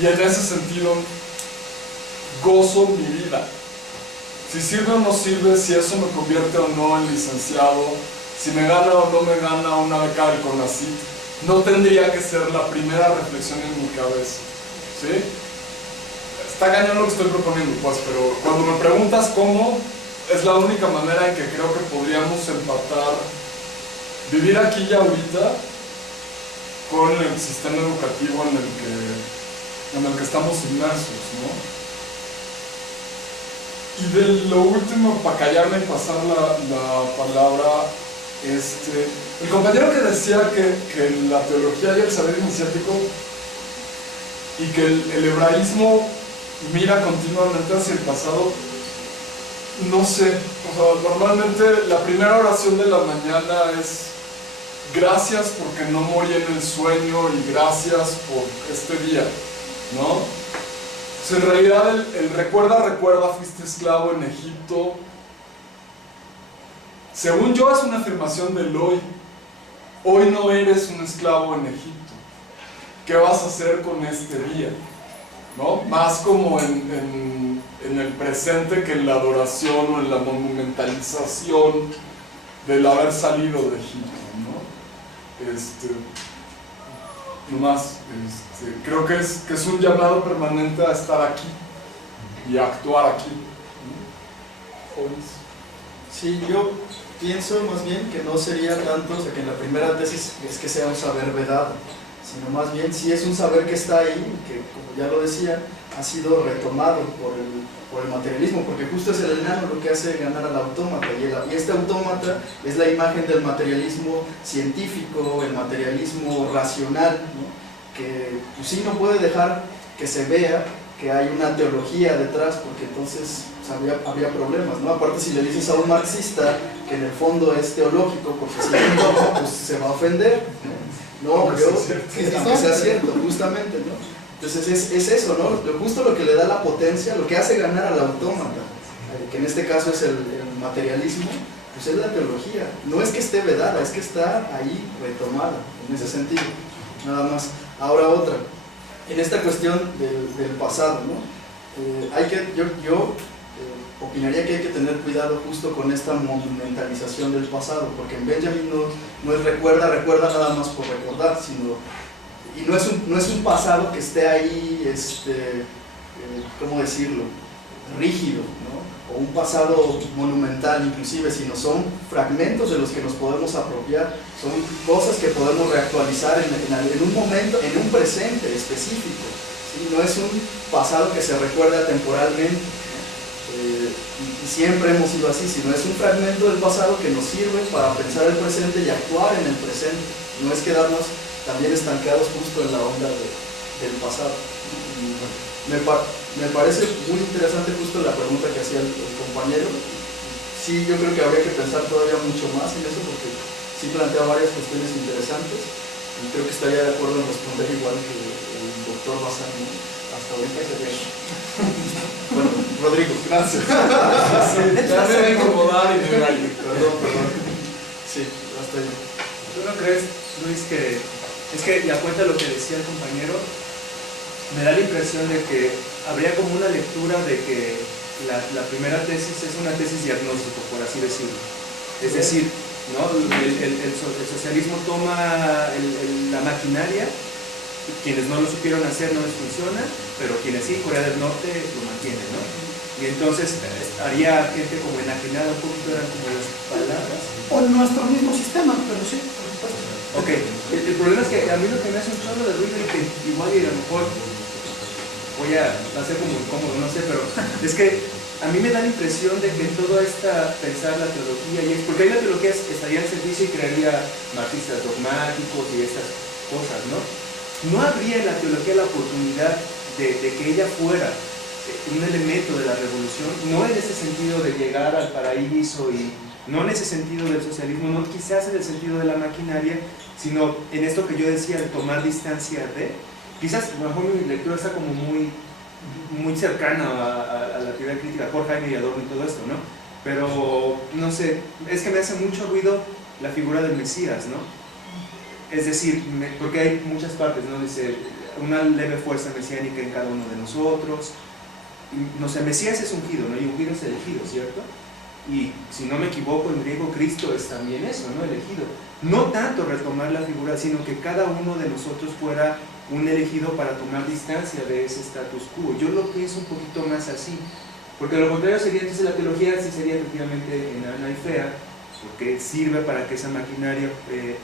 y en ese sentido gozo mi vida. Si sirve o no sirve, si eso me convierte o no en licenciado, si me gana o no me gana una beca del CONACYT, no tendría que ser la primera reflexión en mi cabeza, ¿sí? Está cañón lo que estoy proponiendo, pues, pero cuando me preguntas cómo, es la única manera en que creo que podríamos empatar vivir aquí y ahorita con el sistema educativo en el que estamos inmersos, ¿no? Y de lo último, para callarme y pasar la palabra, el compañero que decía que la teología y el saber iniciático y que el hebraísmo mira continuamente hacia el pasado, no sé, o sea, normalmente la primera oración de la mañana es gracias porque no morí en el sueño y gracias por este día, ¿no? Pues en realidad el recuerda, fuiste esclavo en Egipto, según yo es una afirmación del hoy. Hoy no eres un esclavo en Egipto. ¿Qué vas a hacer con este día? ¿No? Más como en el presente que en la adoración o en la monumentalización del haber salido de Egipto, ¿no? Nomás, creo que es un llamado permanente a estar aquí y a actuar aquí, ¿no? Sí, yo pienso más bien que no sería tanto, o sea, que en la primera tesis es que sea un saber vedado, sino más bien si es un saber que está ahí, que como ya lo decía, ha sido retomado por el materialismo, porque justo es el enano lo que hace ganar al autómata, y este autómata es la imagen del materialismo científico, el materialismo racional, ¿no? Que pues, sí no puede dejar que se vea que hay una teología detrás, porque entonces pues, habría problemas, ¿no? Aparte, si le dices a un marxista que en el fondo es teológico, porque si no, pues se va a ofender, ¿no? Yo, que sea cierto, justamente, ¿no? Entonces es eso, ¿no? Justo lo que le da la potencia, lo que hace ganar al autómata, que en este caso es el materialismo, pues es la teología. No es que esté vedada, es que está ahí retomada, en ese sentido, nada más. Ahora otra, en esta cuestión del pasado, ¿no? Yo opinaría que hay que tener cuidado justo con esta monumentalización del pasado, porque en Benjamin no es recuerda nada más por recordar, sino, y no es un pasado que esté ahí, ¿cómo decirlo?, rígido, ¿no? O un pasado monumental inclusive, sino son fragmentos de los que nos podemos apropiar, son cosas que podemos reactualizar en un momento, en un presente específico, ¿sí? No es un pasado que se recuerda temporalmente, y siempre hemos sido así, sino es un fragmento del pasado que nos sirve para pensar el presente y actuar en el presente, no es quedarnos también estancados justo en la onda del pasado. Me parece muy interesante justo la pregunta que hacía el compañero. Sí, yo creo que habría que pensar todavía mucho más en eso, porque sí plantea varias cuestiones interesantes y creo que estaría de acuerdo en responder igual que el doctor Bazán, ¿no? Hasta ahorita sería. Bueno, Rodrigo, gracias. Sí, ya me voy a incomodar y me voy a ir. Perdón. Sí, hasta ahí. ¿Tú no crees, Luis, que es que de acuerdo a lo que decía el compañero, me da la impresión de que habría como una lectura de que la primera tesis es una tesis diagnóstico, por así decirlo? Es decir, ¿no? el socialismo toma la maquinaria, quienes no lo supieron hacer no les funciona, pero quienes sí, Corea del Norte lo mantienen, ¿no? Y entonces haría gente como enajenada, un poquito eran como las palabras. O nuestro mismo sistema, pero sí, por supuesto. Ok, el problema es que a mí lo que me hace un chorro de ruido y que igual y a lo mejor voy a hacer como incómodo, no sé, pero es que a mí me da la impresión de que toda esta pensar la teología, y es porque ahí la teología estaría en servicio y crearía marxistas dogmáticos y estas cosas, ¿no? No habría en la teología la oportunidad de que ella fuera un elemento de la revolución, no en ese sentido de llegar al paraíso y no en ese sentido del socialismo, no quizás en el sentido de la maquinaria, sino en esto que yo decía de tomar distancia de, quizás a lo mejor mi lectura está como muy cercana a la teoría crítica por Heine y Adorno y todo esto, ¿no? Pero no sé, es que me hace mucho ruido la figura del Mesías, ¿no? Es decir, porque hay muchas partes, ¿no? Dice, una leve fuerza mesiánica en cada uno de nosotros. Y, no sé, Mesías es ungido, ¿no? Y ungido es elegido, ¿cierto? Y si no me equivoco, en griego Cristo es también eso, ¿no? Elegido. No tanto retomar la figura, sino que cada uno de nosotros fuera un elegido para tomar distancia de ese status quo. Yo lo pienso un poquito más así, porque lo contrario sería, entonces la teología sí sería efectivamente enana y fea, porque sirve para que esa maquinaria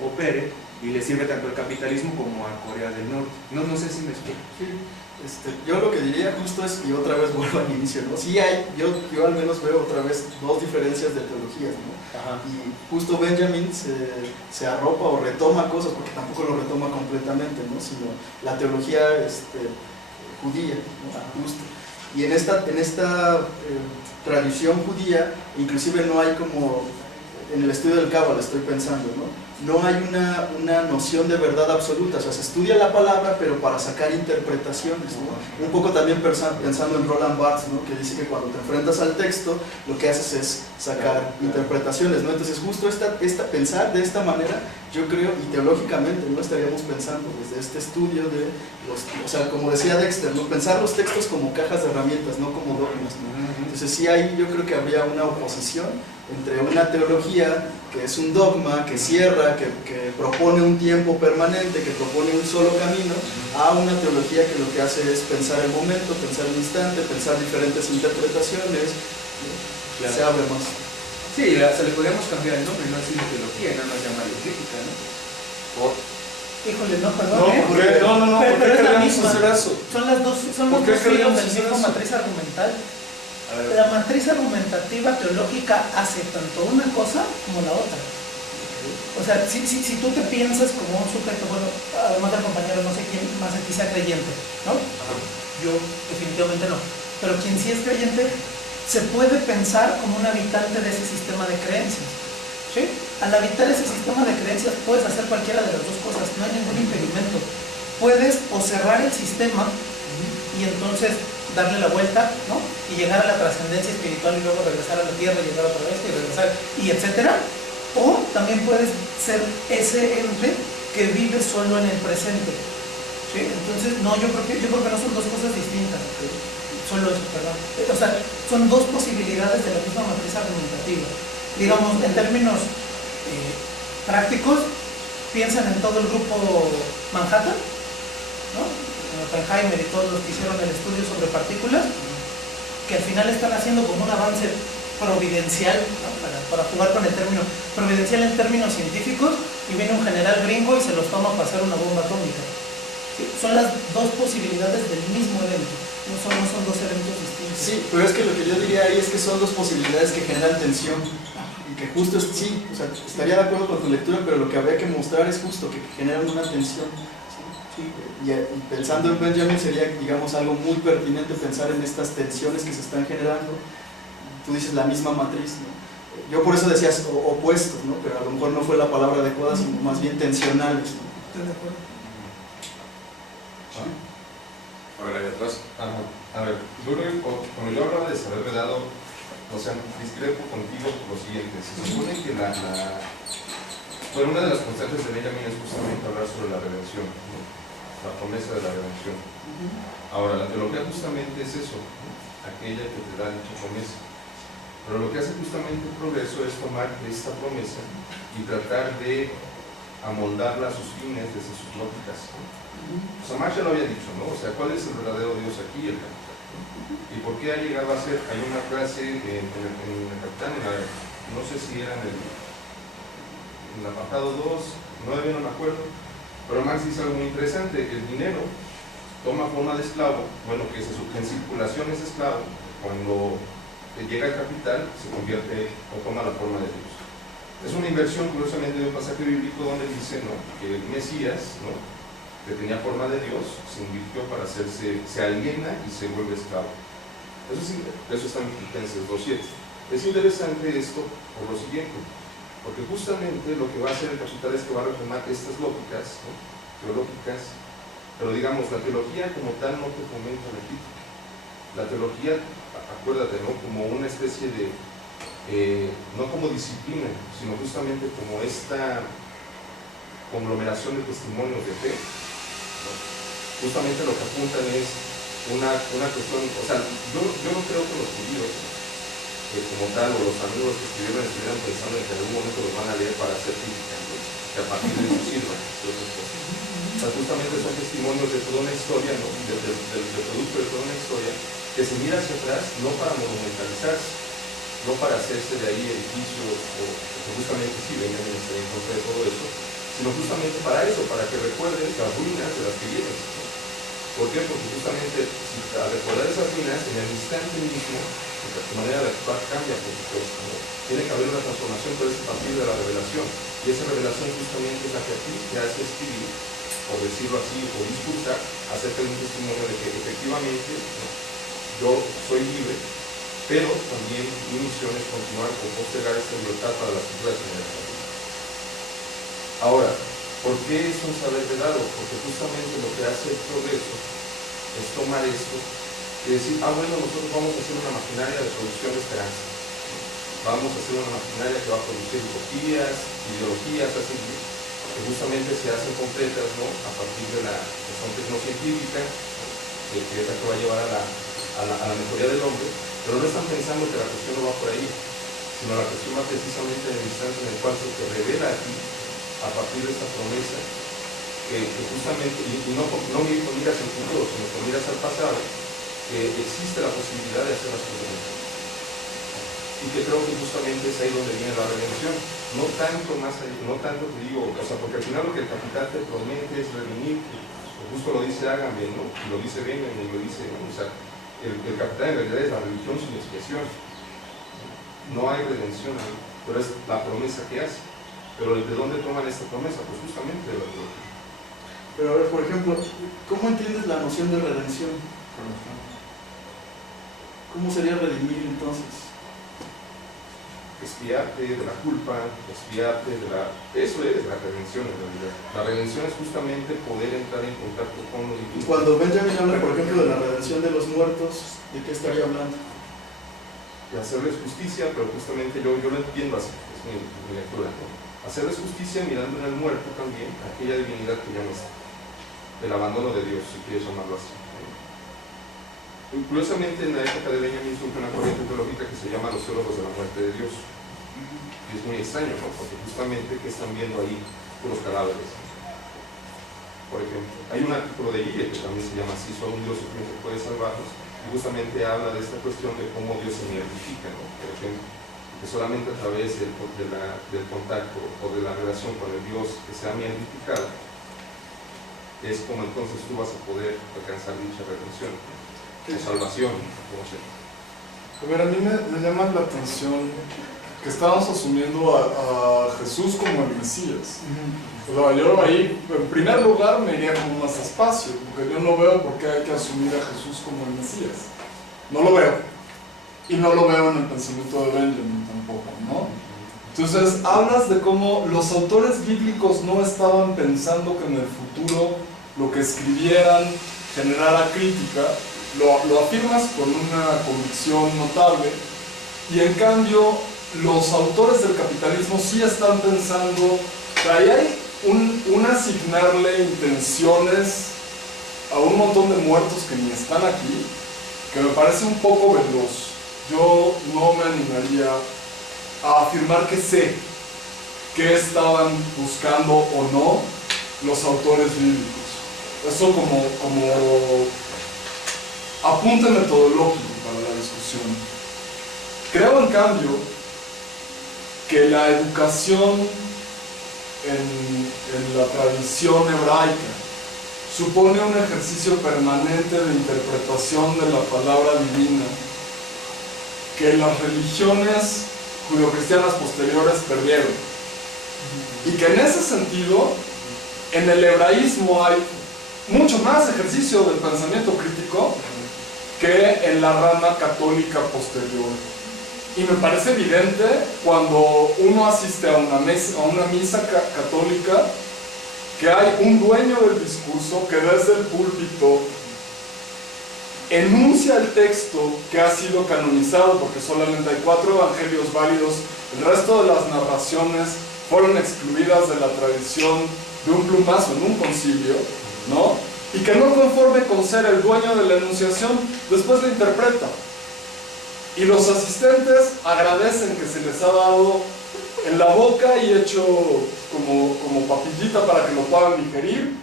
opere, y le sirve tanto al capitalismo como a Corea del Norte. No sé si me explico. Sí. Yo lo que diría justo es, y otra vez vuelvo al inicio, ¿no? Sí hay, yo al menos veo otra vez dos diferencias de teologías, ¿no? Ajá. Y justo Benjamin se arropa o retoma cosas, porque tampoco lo retoma completamente, ¿no? Sino la teología judía, ¿no? Justo. Y en esta tradición judía, inclusive no hay como, en el estudio del Cábala estoy pensando, ¿no? No hay una noción de verdad absoluta, o sea, se estudia la palabra, pero para sacar interpretaciones, ¿no? Un poco también pensando en Roland Barthes, ¿no? Que dice que cuando te enfrentas al texto, lo que haces es sacar interpretaciones, ¿no? Entonces justo pensar de esta manera, yo creo, y teológicamente, ¿no? Estaríamos pensando desde este estudio de o sea, como decía Dexter, ¿no? Pensar los textos como cajas de herramientas, no como dogmas, ¿no? Entonces sí ahí yo creo que habría una oposición entre una teología que es un dogma, que cierra, que propone un tiempo permanente, que propone un solo camino, a una teología que lo que hace es pensar el momento, pensar el instante, pensar diferentes interpretaciones, claro. Se abre más. Sí, se le podríamos cambiar el nombre, no decir teología, nada más llamarlo crítica, ¿no? Híjole, no, perdón. No, ¿por qué? No, pero ¿por qué es la queremos misma. hacer eso? Son los dos filos del mismo matriz argumental. La matriz argumentativa teológica hace tanto una cosa como la otra. O sea, si tú te piensas como un sujeto, bueno, además del compañero, no sé quién más aquí sea creyente, ¿no? Yo definitivamente no. Pero quien sí es creyente, se puede pensar como un habitante de ese sistema de creencias. ¿Sí? Al habitar ese sistema de creencias puedes hacer cualquiera de las dos cosas, no hay ningún impedimento. Puedes o cerrar el sistema y entonces darle la vuelta, ¿no? Y llegar a la trascendencia espiritual y luego regresar a la tierra y llegar otra vez y regresar, y etcétera. O también puedes ser ese ente que vive solo en el presente. ¿Sí? Entonces, no, yo creo que no son dos cosas distintas. Solo eso, perdón. O sea, son dos posibilidades de la misma matriz argumentativa. Digamos, en términos prácticos, piensan en todo el grupo Manhattan, ¿no? Oppenheimer y todos los que hicieron el estudio sobre partículas, que al final están haciendo como un avance providencial, ¿no? para jugar con el término providencial en términos científicos, y viene un general gringo y se los toma para hacer una bomba atómica. ¿Sí? Son las dos posibilidades del mismo evento, no son dos eventos distintos. Sí, pero es que lo que yo diría ahí es que son dos posibilidades que generan tensión, y que justo sí, o sea, estaría de acuerdo con tu lectura, pero lo que habría que mostrar es justo que generan una tensión. Sí, y pensando en Benjamin sería, digamos, algo muy pertinente pensar en estas tensiones que se están generando. Tú dices la misma matriz, ¿no? Yo por eso decías opuestos, ¿no? Pero a lo mejor no fue la palabra adecuada, sino más bien tensionales, ¿no? ¿Estás de acuerdo? A ver, ahí atrás. A ver, cuando yo hablaba de saber vedado, o sea, discrepo contigo por lo siguiente. Se supone que bueno, una de las constantes de Benjamin es justamente hablar sobre la redención, ¿no? La promesa de la redención. Ahora, la teología justamente es eso, ¿no? Aquella que te da dicha promesa. Pero lo que hace justamente el progreso es tomar esta promesa y tratar de amoldarla a sus fines desde sus lógicas, ¿no? O sea, Marx ya lo había dicho, ¿no? O sea, ¿cuál es el verdadero Dios aquí? El capital, ¿no? ¿Y por qué ha llegado a ser? Hay una frase en el capital, no sé si era en el apartado 2, 9, no me acuerdo, pero Marx dice algo muy interesante: el dinero toma forma de esclavo, bueno, que en circulación es esclavo, cuando llega el capital se convierte o toma la forma de Dios. Es una inversión, curiosamente, de un pasaje bíblico donde dice, ¿no?, que el Mesías, ¿no?, que tenía forma de Dios, se invirtió para se aliena y se vuelve esclavo. Eso está en Filipenses 2:7. Es interesante esto por lo siguiente, porque justamente lo que va a hacer el capital es que va a retomar estas lógicas, ¿no?, teológicas, pero digamos, la teología como tal no te fomenta la crítica. La teología, acuérdate, ¿no?, como una especie de, no como disciplina, sino justamente como esta conglomeración de testimonios de fe, ¿no? justamente lo que apuntan es una cuestión, o sea, yo no creo que los judíos, como tal, o los amigos que escribieron estuvieran pensando en que en algún momento los van a leer para hacer crítica, ¿no? Que a partir de eso sirva. O sea, justamente son testimonios de toda una historia, ¿no? Del producto de toda una historia, que se mira hacia atrás no para monumentalizarse, no para hacerse de ahí edificios, o justamente sí vengan y estén en contra de todo eso, sino justamente para eso, para que recuerden las ruinas de las que vienen, ¿no? ¿Por qué? Porque justamente al recordar esas ruinas, en el instante mismo, tu manera de actuar cambia, por supuesto, ¿no? Tiene que haber una transformación, pero es a partir de la revelación, y esa revelación justamente es la que a ti te hace escribir, por decirlo así, o discursar acerca de un testimonio de que efectivamente, ¿no?, yo soy libre, pero también mi misión es continuar con postergar esta libertad para las futuras generaciones. Ahora, ¿por qué es un saber vedado? Porque justamente lo que hace el progreso es tomar esto y decir, bueno, nosotros vamos a hacer una maquinaria de producción de esperanza. Vamos a hacer una maquinaria que va a producir utopías, ideologías, así, que justamente se hacen completas, ¿no?, a partir de la cuestión tecnocientífica, que es la que va a llevar a la mejoría del hombre, pero no están pensando que la cuestión no va por ahí, sino la cuestión va precisamente en el instante en el cual se te revela a ti, a partir de esta promesa, que justamente, y no miras al futuro, sino que miras al pasado, que existe la posibilidad de hacer las cosas mejor. Y que creo que justamente es ahí donde viene la redención. No tanto más allá, no tanto te digo, o sea, porque al final lo que el capitán te promete es redimir, justo lo dice Agamben, ¿no?, y lo dice Benjamin, y lo dice, ¿no?, o sea, el capitán en realidad es la religión sin expiación. No hay redención ahí, pero es la promesa que hace. Pero ¿de dónde toman esta promesa? Pues justamente de la teología. Pero a ver, por ejemplo, ¿cómo entiendes la noción de redención? ¿Cómo sería redimir entonces? Expiarte de la culpa, expiarte de la... Eso es la redención en realidad. La redención es justamente poder entrar en contacto con los divinos. Cuando Benjamin habla, por ejemplo, de la redención de los muertos, ¿de qué estaría hablando? De hacerles justicia, pero justamente yo lo entiendo así, es mi lectura, ¿no? Hacerles justicia mirando en el muerto también aquella divinidad que ya no está, del abandono de Dios, si quieres llamarlo así, ¿no? Curiosamente, en la época de Benjamin surge una corriente teológica que se llama los teólogos de la muerte de Dios. Y es muy extraño, ¿no?, porque justamente, ¿qué están viendo ahí puros cadáveres? Por ejemplo, hay un artículo de Guille que también se llama así, solo un Dios supremo que puede salvarnos, y justamente habla de esta cuestión de cómo Dios se identifica, ¿no?, por ejemplo, que solamente a través del contacto o de la relación con el Dios que se ha identificado es como entonces tú vas a poder alcanzar dicha redención, o salvación, como sea. A ver, a mí me llama la atención que estamos asumiendo a Jesús como el Mesías. O sea, yo ahí, en primer lugar, me iría como más despacio, porque yo no veo por qué hay que asumir a Jesús como el Mesías. No lo veo. Y no lo veo en el pensamiento de Benjamin tampoco, ¿no? Entonces, hablas de cómo los autores bíblicos no estaban pensando que en el futuro lo que escribieran generara crítica. Lo afirmas con una convicción notable, y en cambio los autores del capitalismo sí están pensando que ahí hay un asignarle intenciones a un montón de muertos que ni están aquí, que me parece un poco veloz. Yo no me animaría a afirmar que sé qué estaban buscando o no los autores bíblicos. Eso como apunte metodológico para la discusión. Creo, en cambio, que la educación en la tradición hebraica supone un ejercicio permanente de interpretación de la palabra divina que las religiones judeocristianas posteriores perdieron. Y que en ese sentido, en el hebraísmo hay mucho más ejercicio del pensamiento crítico que en la rama católica posterior. Y me parece evidente cuando uno asiste a una misa católica que hay un dueño del discurso que desde el púlpito enuncia el texto que ha sido canonizado, porque solamente hay 4 evangelios válidos, el resto de las narraciones fueron excluidas de la tradición de un plumazo en un concilio, ¿no? y que no conforme con ser el dueño de la enunciación, después la interpreta. Y los asistentes agradecen que se les ha dado en la boca y hecho como papillita para que lo puedan digerir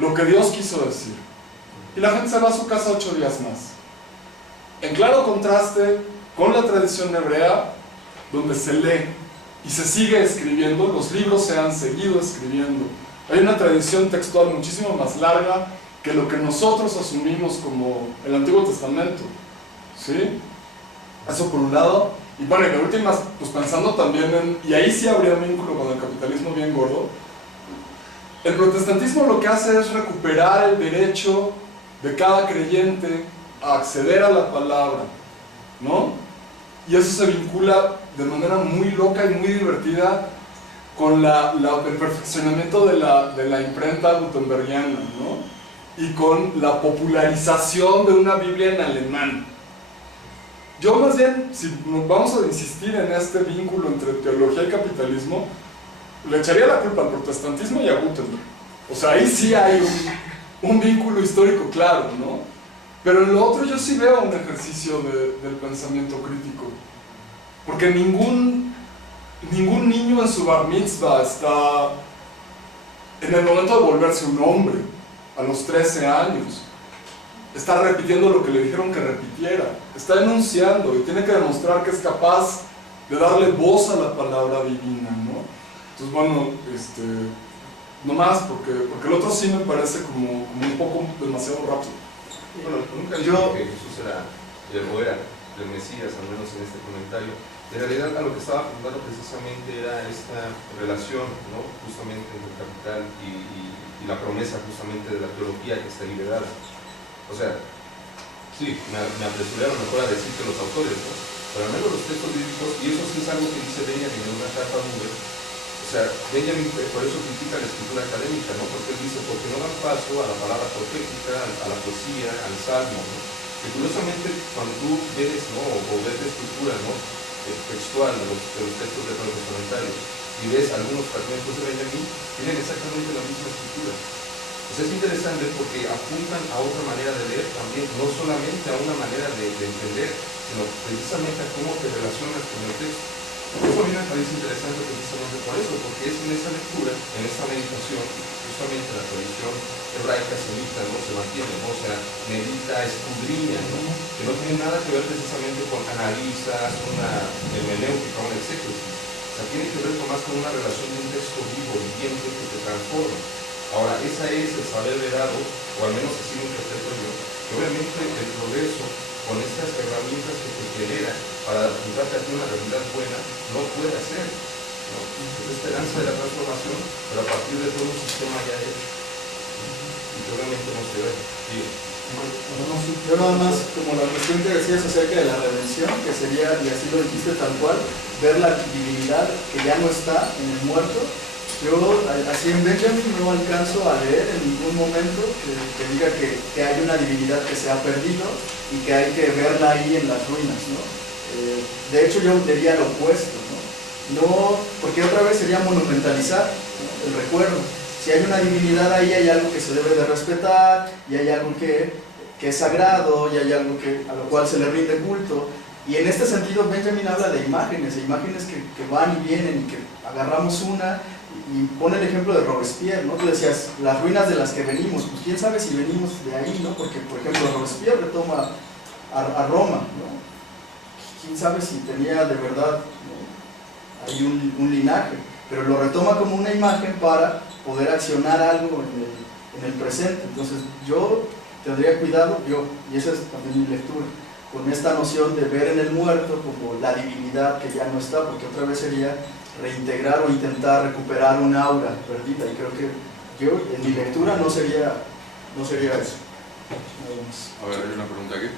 lo que Dios quiso decir. Y la gente se va a su casa 8 días más. En claro contraste con la tradición hebrea, donde se lee y se sigue escribiendo, los libros se han seguido escribiendo. Hay una tradición textual muchísimo más larga que lo que nosotros asumimos como el Antiguo Testamento, ¿sí? Eso por un lado. Y bueno, y de últimas, pues pensando también en, y ahí sí habría un vínculo con el capitalismo bien gordo, el protestantismo lo que hace es recuperar el derecho de cada creyente a acceder a la palabra, ¿no? Y eso se vincula de manera muy loca y muy divertida con el perfeccionamiento de la imprenta gutenbergiana, ¿no? Y con la popularización de una Biblia en alemán. Yo más bien, si vamos a insistir en este vínculo entre teología y capitalismo, le echaría la culpa al protestantismo y a Gutenberg. O sea, ahí sí hay un vínculo histórico claro, ¿no? Pero en lo otro yo sí veo un ejercicio del pensamiento crítico. Porque ningún niño en su bar mitzvah está en el momento de volverse un hombre, a los 13 años. Está repitiendo lo que le dijeron que repitiera. Está enunciando y tiene que demostrar que es capaz de darle voz a la palabra divina, ¿no? Entonces, bueno, no más, porque el otro sí me parece como un poco demasiado rápido. Bueno, nunca dijo que Jesús era el Mesías, al menos en este comentario. En realidad, a lo que estaba apuntando precisamente era esta relación, ¿no? Justamente entre el capital y la promesa justamente de la teología que está liberada. O sea, sí, me apresuré a lo mejor a decir que los autores, ¿no? Pero al menos los textos bíblicos, y eso sí es algo que dice Benjamin en una carta a Buber. O sea, Benjamin por eso critica la escritura académica, ¿no? Porque él dice, porque no dan paso a la palabra profética, a la poesía, al salmo, ¿no? Que curiosamente, cuando tú ves, ¿no? O ves la estructura, ¿no? Textual de los textos veterotestamentarios y ves algunos fragmentos de Benjamin, tienen exactamente la misma estructura. Pues es interesante porque apuntan a otra manera de leer también, no solamente a una manera de entender, sino precisamente a cómo te relacionas con el texto. Eso a mí me parece interesante precisamente por eso, porque es en esa lectura, en esta meditación, justamente la tradición hebraica semita, ¿no? Se mantiene, ¿no? O sea, medita, escudriña, ¿no? Que no tiene nada que ver precisamente con analizas, una hermenéutica, una exégesis. O sea, tiene que ver más con una relación de un texto vivo, viviente, que te transforma. Ahora, esa es el saber vedado, o al menos así lo interpreto yo, que obviamente el progreso con estas herramientas que te genera para apuntarte a ti una realidad buena, no puede hacer, ¿no? Es la esperanza de la transformación, pero a partir de todo un sistema ya hecho, y que obviamente no se ve. Yo nada más, como la cuestión que decías acerca de la redención, que sería, y así lo dijiste tal cual, ver la divinidad que ya no está en el muerto. Yo, así en Benjamin, no alcanzo a leer en ningún momento que diga que hay una divinidad que se ha perdido y que hay que verla ahí en las ruinas, ¿no? De hecho, yo diría lo opuesto, ¿no? Porque otra vez sería monumentalizar, ¿no? El recuerdo. Si hay una divinidad ahí, hay algo que se debe de respetar, y hay algo que es sagrado, y hay algo a lo cual se le rinde culto. Y en este sentido, Benjamin habla de imágenes que van y vienen, y que agarramos una, y pone el ejemplo de Robespierre, ¿no? Tú decías, las ruinas de las que venimos, pues quién sabe si venimos de ahí, ¿no? Porque, por ejemplo, Robespierre retoma a Roma, ¿no? Quién sabe si tenía de verdad, ¿no? Hay un linaje, pero lo retoma como una imagen para poder accionar algo en el presente. Entonces yo tendría cuidado, y esa es también mi lectura, con esta noción de ver en el muerto como la divinidad que ya no está, porque otra vez sería reintegrar o intentar recuperar un aura perdida, y creo que yo en mi lectura no sería eso. A ver, hay una pregunta aquí.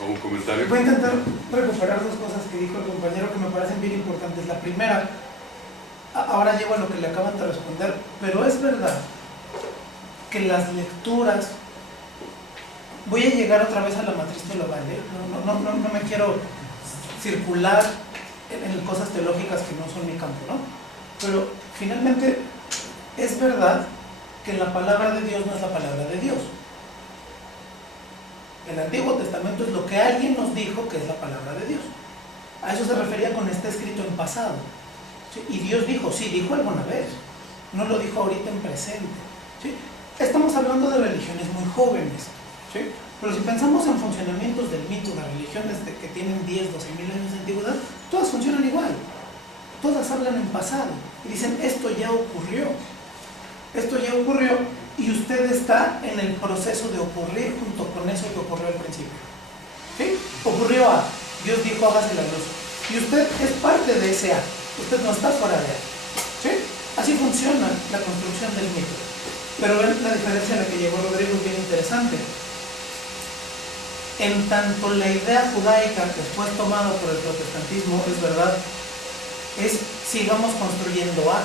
¿O un comentario? Voy a intentar recuperar dos cosas que dijo el compañero que me parecen bien importantes. La primera, ahora llego a lo que le acaban de responder, pero es verdad que las lecturas, voy a llegar otra vez a la matriz teologal, no me quiero circular en cosas teológicas que no son mi campo, ¿no? Pero finalmente es verdad que la palabra de Dios no es la palabra de Dios. El Antiguo Testamento es lo que alguien nos dijo que es la palabra de Dios. A eso se refería con está escrito en pasado. ¿Sí? Y Dios dijo, sí, dijo alguna vez. No lo dijo ahorita en presente. ¿Sí? Estamos hablando de religiones muy jóvenes. ¿Sí? Pero si pensamos en funcionamientos del mito, de religiones que tienen 10, 12 mil años de antigüedad, todas funcionan igual. Todas hablan en pasado. Y dicen, esto ya ocurrió. Esto ya ocurrió y usted está en el proceso de ocurrir junto con eso que ocurrió al principio. ¿Sí? Ocurrió A. Dios dijo, hágase la luz. Y usted es parte de ese A. Usted no está fuera de A. ¿Sí? Así funciona la construcción del mito. Pero ven la diferencia a la que llegó Rodrigo, es bien interesante. En tanto la idea judaica que fue tomada por el protestantismo es verdad, es sigamos construyendo A.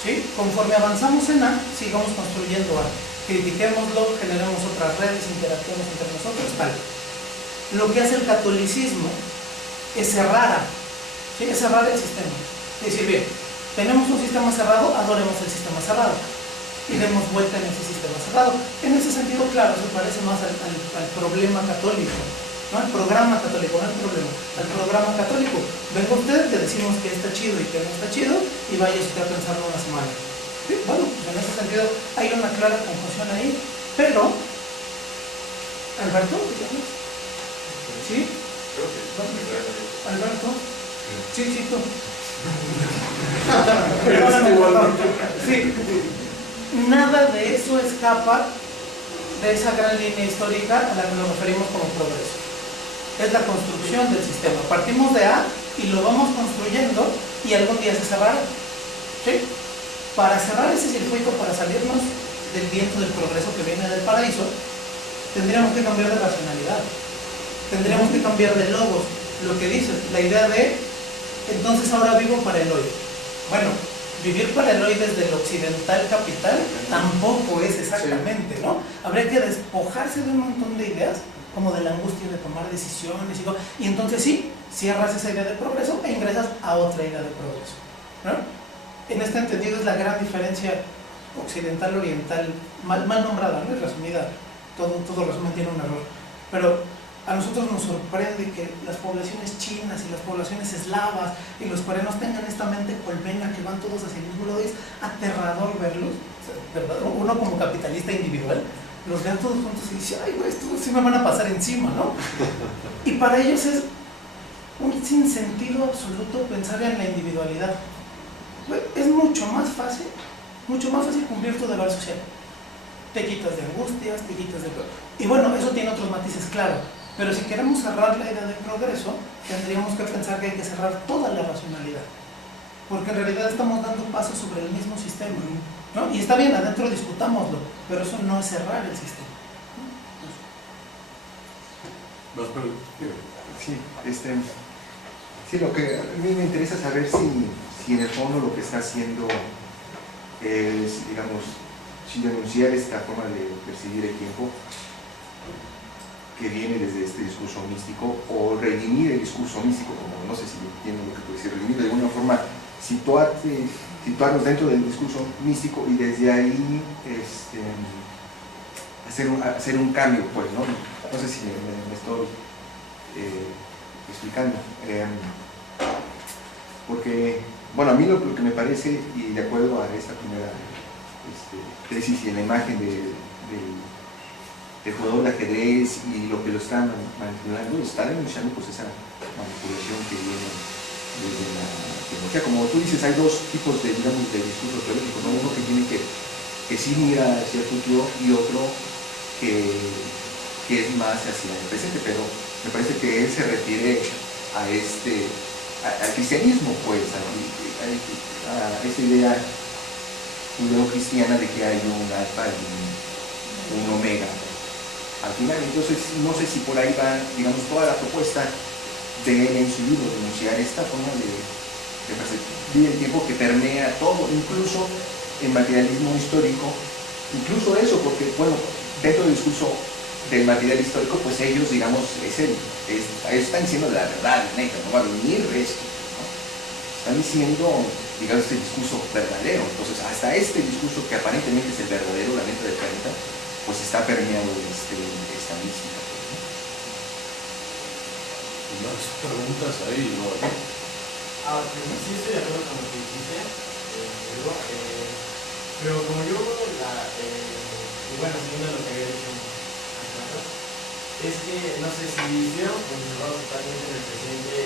¿Sí? Conforme avanzamos en A, sigamos construyendo A. Critiquémoslo, generemos otras redes, interactuemos entre nosotros, tal. Lo que hace el catolicismo es cerrar A. ¿Sí? Es cerrar el sistema. Es decir, bien, tenemos un sistema cerrado, adoremos el sistema cerrado y demos vuelta en ese sistema cerrado. En ese sentido, claro, se parece más al problema católico, ¿no? Al programa católico, no al problema, al programa católico. Venga usted, le decimos que está chido y que no está chido, y vaya usted a pensarlo una semana. ¿Sí? Bueno, pues en ese sentido hay una clara confusión ahí, pero Alberto, ¿sí? Alberto, sí, tú. Sí. Nada de eso escapa de esa gran línea histórica a la que nos referimos como progreso. Es la construcción del sistema. Partimos de A y lo vamos construyendo y algún día se cerrará. ¿Sí? Para cerrar ese circuito, para salirnos del viento del progreso que viene del paraíso, tendríamos que cambiar de racionalidad. Tendríamos que cambiar de logos. Lo que dices, la idea de entonces ahora vivo para el hoy. Bueno, vivir para el hoy desde el occidental capital tampoco es exactamente, ¿no? Habría que despojarse de un montón de ideas, como de la angustia de tomar decisiones y entonces sí, cierras esa idea de progreso e ingresas a otra idea de progreso, ¿no? En este entendido es la gran diferencia occidental-oriental, mal nombrada, ¿no? Es resumida, todo resumen tiene un error, pero a nosotros nos sorprende que las poblaciones chinas y las poblaciones eslavas y los coreanos tengan esta mente colmena que van todos hacia el mismo lado. Es aterrador verlos, o sea, ¿verdad? Uno como capitalista individual los ve a todos juntos y dice, ay, güey, estos sí me van a pasar encima, ¿no? Y para ellos es un sinsentido absoluto pensar en la individualidad. Es mucho más fácil cumplir tu deber social. Te quitas de angustias, te quitas de... Y bueno, eso tiene otros matices, claro. Pero si queremos cerrar la idea de progreso, tendríamos que pensar que hay que cerrar toda la racionalidad. Porque en realidad estamos dando pasos sobre el mismo sistema, ¿no? Y está bien, adentro discutámoslo, pero eso no es cerrar el sistema. Sí, lo que a mí me interesa saber si en el fondo lo que está haciendo es, digamos, si denunciar esta forma de percibir el tiempo que viene desde este discurso místico, o redimir el discurso místico, como no sé si entiendo lo que puede decir, redimir de alguna forma, situarnos dentro del discurso místico y desde ahí hacer un cambio, pues, ¿no? No sé si me estoy explicando. Porque, bueno, a mí lo que me parece, y de acuerdo a esta primera tesis y en la imagen del jugador de ajedrez y lo que lo está manipulando, está denunciando pues esa manipulación que viene desde la tecnología. Como tú dices, hay dos tipos de, digamos, de discurso teórico, ¿no? Uno que tiene que sí mira hacia el futuro y otro que es más hacia el presente, pero me parece que él se refiere al cristianismo, pues, a esa idea judeo-cristiana de que hay un alfa y un omega al final. Entonces no sé si por ahí va, digamos, toda la propuesta de él en su libro, denunciar esta forma de percibir el tiempo que permea todo, incluso el materialismo histórico, incluso eso, porque bueno, dentro del discurso del material histórico, pues ellos, digamos, ellos están diciendo la verdad, neta, no va a venir esto, ¿no? están diciendo, digamos, este discurso verdadero. Entonces, hasta este discurso que aparentemente es el verdadero, la neta del planeta, pues está permeado de esta mística. Más preguntas ahí, ¿no? Pues sí estoy de acuerdo con lo que dijiste, Diego, pero como yo, y bueno, siguiendo lo que había dicho hace rato, es que no sé si hicieron conservado totalmente en el presente,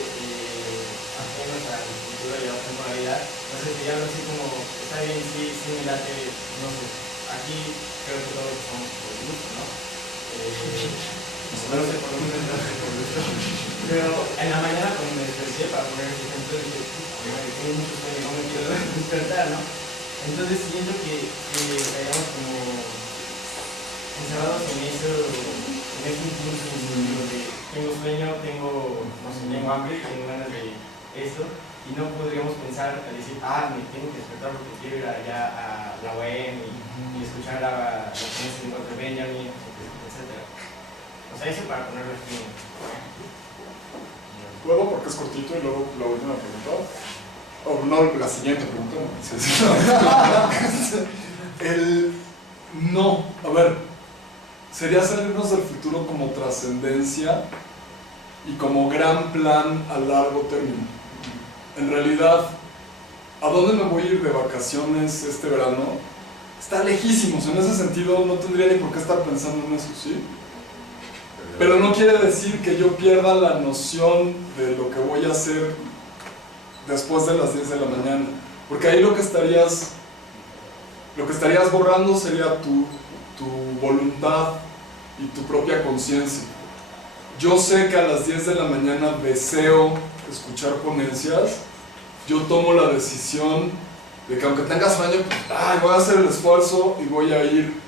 ajenos a la cultura y a la temporalidad, no sé, sería algo así como, está bien, sí me late, no sé, aquí creo que todos somos por gusto, ¿no? No sé, por lo menos no sé por gusto. Pero en la mañana cuando me desperté, para poner ese ejemplo, dije, tengo mucho sueño, no me quiero despertar, ¿no? Entonces siento que estaríamos como encerrados en ese impulso instintivo de tengo sueño, no sé, tengo hambre, tengo ganas de esto, y no podríamos pensar a decir, me tengo que despertar porque quiero ir allá a la UEM y escuchar la canción de Benjamin, etc. O sea, eso para ponerlo aquí. Luego, porque es cortito, y luego la última pregunta. O no, la siguiente pregunta. No, a ver, sería salirnos del futuro como trascendencia y como gran plan a largo término. En realidad, ¿a dónde me voy a ir de vacaciones este verano? Está lejísimos, en ese sentido no tendría ni por qué estar pensando en eso, ¿sí? Pero no quiere decir que yo pierda la noción de lo que voy a hacer después de las 10 de la mañana. Porque ahí lo que estarías borrando sería tu voluntad y tu propia conciencia. Yo sé que a las 10 de la mañana deseo escuchar ponencias. Yo tomo la decisión de que aunque tenga sueño, voy a hacer el esfuerzo y voy a ir.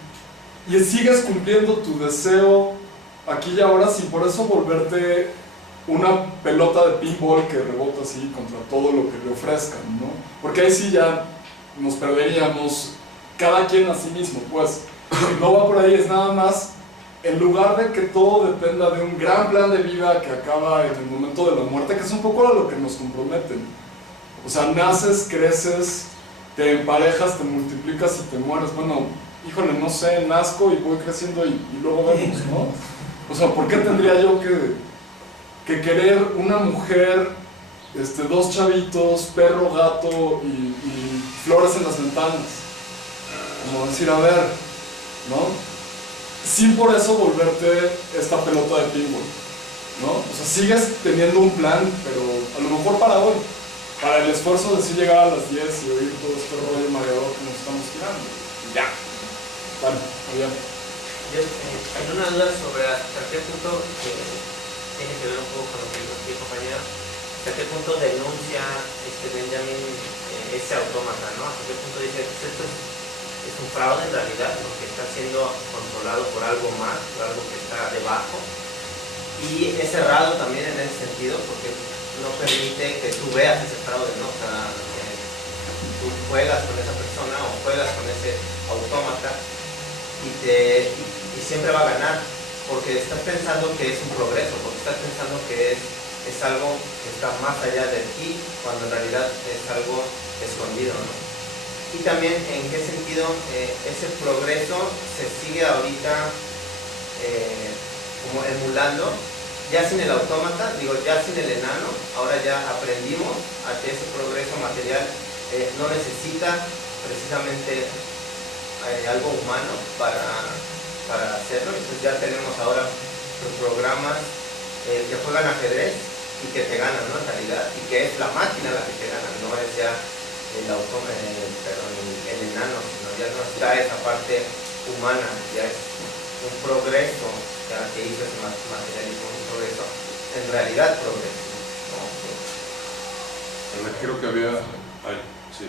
Y sigues cumpliendo tu deseo aquí y ahora, sin por eso volverte una pelota de pinball que rebota así contra todo lo que le ofrezcan, ¿no? Porque ahí sí ya nos perderíamos cada quien a sí mismo, pues. No va por ahí, es nada más, en lugar de que todo dependa de un gran plan de vida que acaba en el momento de la muerte, que es un poco a lo que nos comprometen. O sea, naces, creces, te emparejas, te multiplicas y te mueres. Bueno, híjole, no sé, nazco y voy creciendo y luego vemos, ¿no? O sea, ¿por qué tendría yo que querer una mujer, 2 chavitos, perro, gato y flores en las ventanas? Como decir, a ver, ¿no? Sin por eso volverte esta pelota de pinball, ¿no? O sea, sigues teniendo un plan, pero a lo mejor para hoy, para el esfuerzo de sí llegar a las 10 y oír todo este rollo mareador que nos estamos tirando. Ya. Vale, muy bien. Yo tengo una duda sobre hasta qué punto, tiene que ver un poco con lo que nos dijo compañero, hasta qué punto denuncia Benjamin ese autómata, ¿no? Hasta qué punto dice, pues esto es un fraude en realidad, porque está siendo controlado por algo más, por algo que está debajo, y es cerrado también en ese sentido, porque no permite que tú veas ese fraude, ¿no? O sea, tú juegas con esa persona o juegas con ese autómata y siempre va a ganar, porque estás pensando que es un progreso, porque estás pensando que es algo que está más allá de ti, cuando en realidad es algo escondido, ¿no? Y también en qué sentido ese progreso se sigue ahorita como emulando, ya sin el autómata, ya sin el enano. Ahora ya aprendimos a que ese progreso material no necesita precisamente algo humano para hacerlo. Entonces ya tenemos ahora los programas que juegan ajedrez y que te ganan, ¿no? En realidad, y que es la máquina la que te gana, no es ya el enano, sino ya no está esa parte humana, ya es un progreso ya que hizo ese materialismo, un progreso, en realidad progreso, ¿no? Creo que había... sí.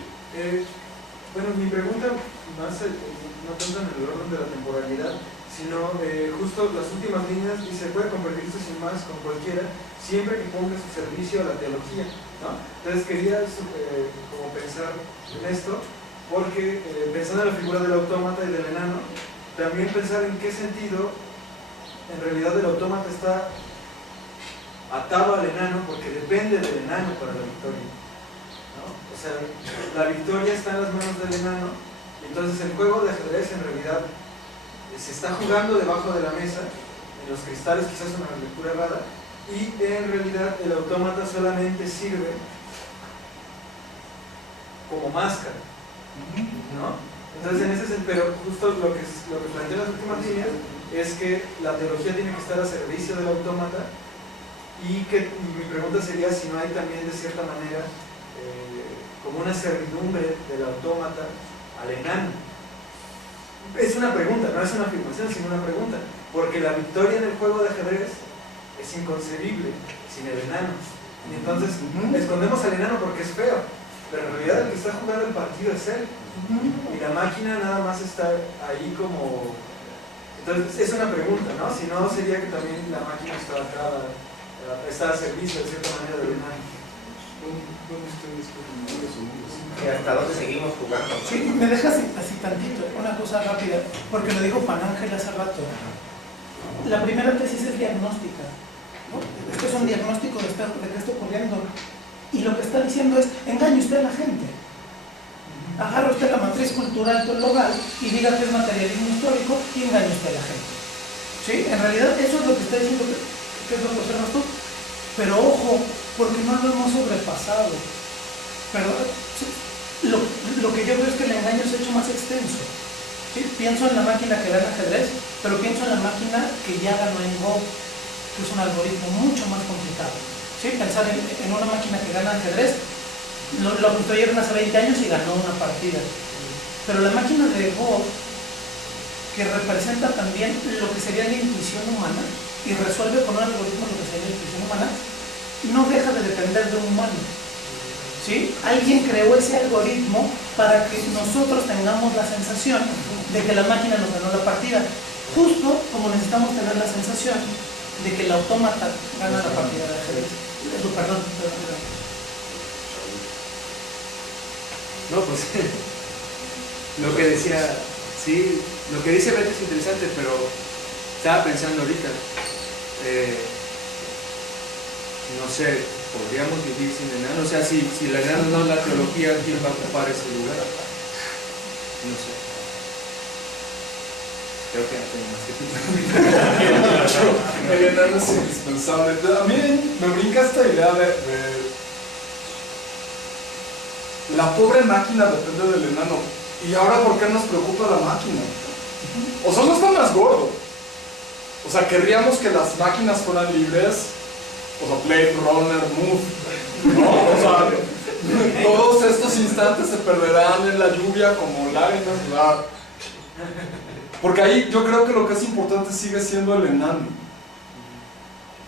Bueno, mi pregunta más no tanto en el orden de la temporalidad, sino justo las últimas líneas, y se puede convertirse sin más con cualquiera, siempre que ponga su servicio a la teología, ¿no? Entonces quería como pensar en esto, porque pensando en la figura del autómata y del enano, también pensar en qué sentido en realidad el autómata está atado al enano, porque depende del enano para la victoria, ¿no? O sea, la victoria está en las manos del enano, y entonces el juego de ajedrez en realidad se está jugando debajo de la mesa, en los cristales quizás una lectura errada, y en realidad el autómata solamente sirve como máscara, ¿no? Entonces en ese sentido, pero justo lo que plantea las últimas líneas es que la teología tiene que estar a servicio del autómata, y mi pregunta sería si no hay también de cierta manera como una servidumbre del autómata al enano. Es una pregunta, no es una afirmación, sino una pregunta, porque la victoria en el juego de ajedrez es inconcebible sin el enano, y entonces escondemos al enano porque es feo, pero en realidad el que está jugando el partido es él, y la máquina nada más está ahí como... Entonces es una pregunta, ¿no? Si no, sería que también la máquina está acá, está a servicio de cierta manera del enano. ¿Y hasta dónde seguimos jugando? Sí, me dejas así tantito, una cosa rápida, porque lo dijo Juan Ángel hace rato. La primera tesis es diagnóstica, ¿no? Esto es un diagnóstico de qué está ocurriendo, y lo que está diciendo es: engañe usted a la gente. Agarra usted la matriz cultural teologal y diga que es materialismo histórico y engañe usted a la gente. ¿Sí? En realidad eso es lo que está diciendo, que es lo que observas tú. Pero ojo, porque no lo hemos sobrepasado. Pero lo que yo veo es que el engaño se ha hecho más extenso. ¿Sí? Pienso en la máquina que gana ajedrez, pero pienso en la máquina que ya ganó en Go, que es un algoritmo mucho más complicado. ¿Sí? Pensar en una máquina que gana ajedrez, lo construyeron hace 20 años y ganó una partida. Pero la máquina de Go, que representa también lo que sería la intuición humana y resuelve con un algoritmo lo que sería la intuición humana, no deja de depender de un humano. ¿Sí? Alguien creó ese algoritmo para que nosotros tengamos la sensación de que la máquina nos ganó la partida, justo como necesitamos tener la sensación de que el autómata gana la partida de ajedrez. Perdón. No, pues lo que decía, sí, lo que dice Beto es interesante, pero estaba pensando ahorita, no sé, podríamos vivir sin enano, o sea, si la enano no es la teología, ¿quién va a ocupar ese lugar? No sé. Creo que no tengo más que El enano es indispensable. A mí me brinca esta idea de la pobre máquina depende del enano. ¿Y ahora por qué nos preocupa la máquina? O sea, no está más gordo. O sea, querríamos que las máquinas fueran libres. O sea, Blade Runner, Move, ¿no? O sea, todos estos instantes se perderán en la lluvia como lágrimas, ¿verdad? Porque ahí yo creo que lo que es importante sigue siendo el enano.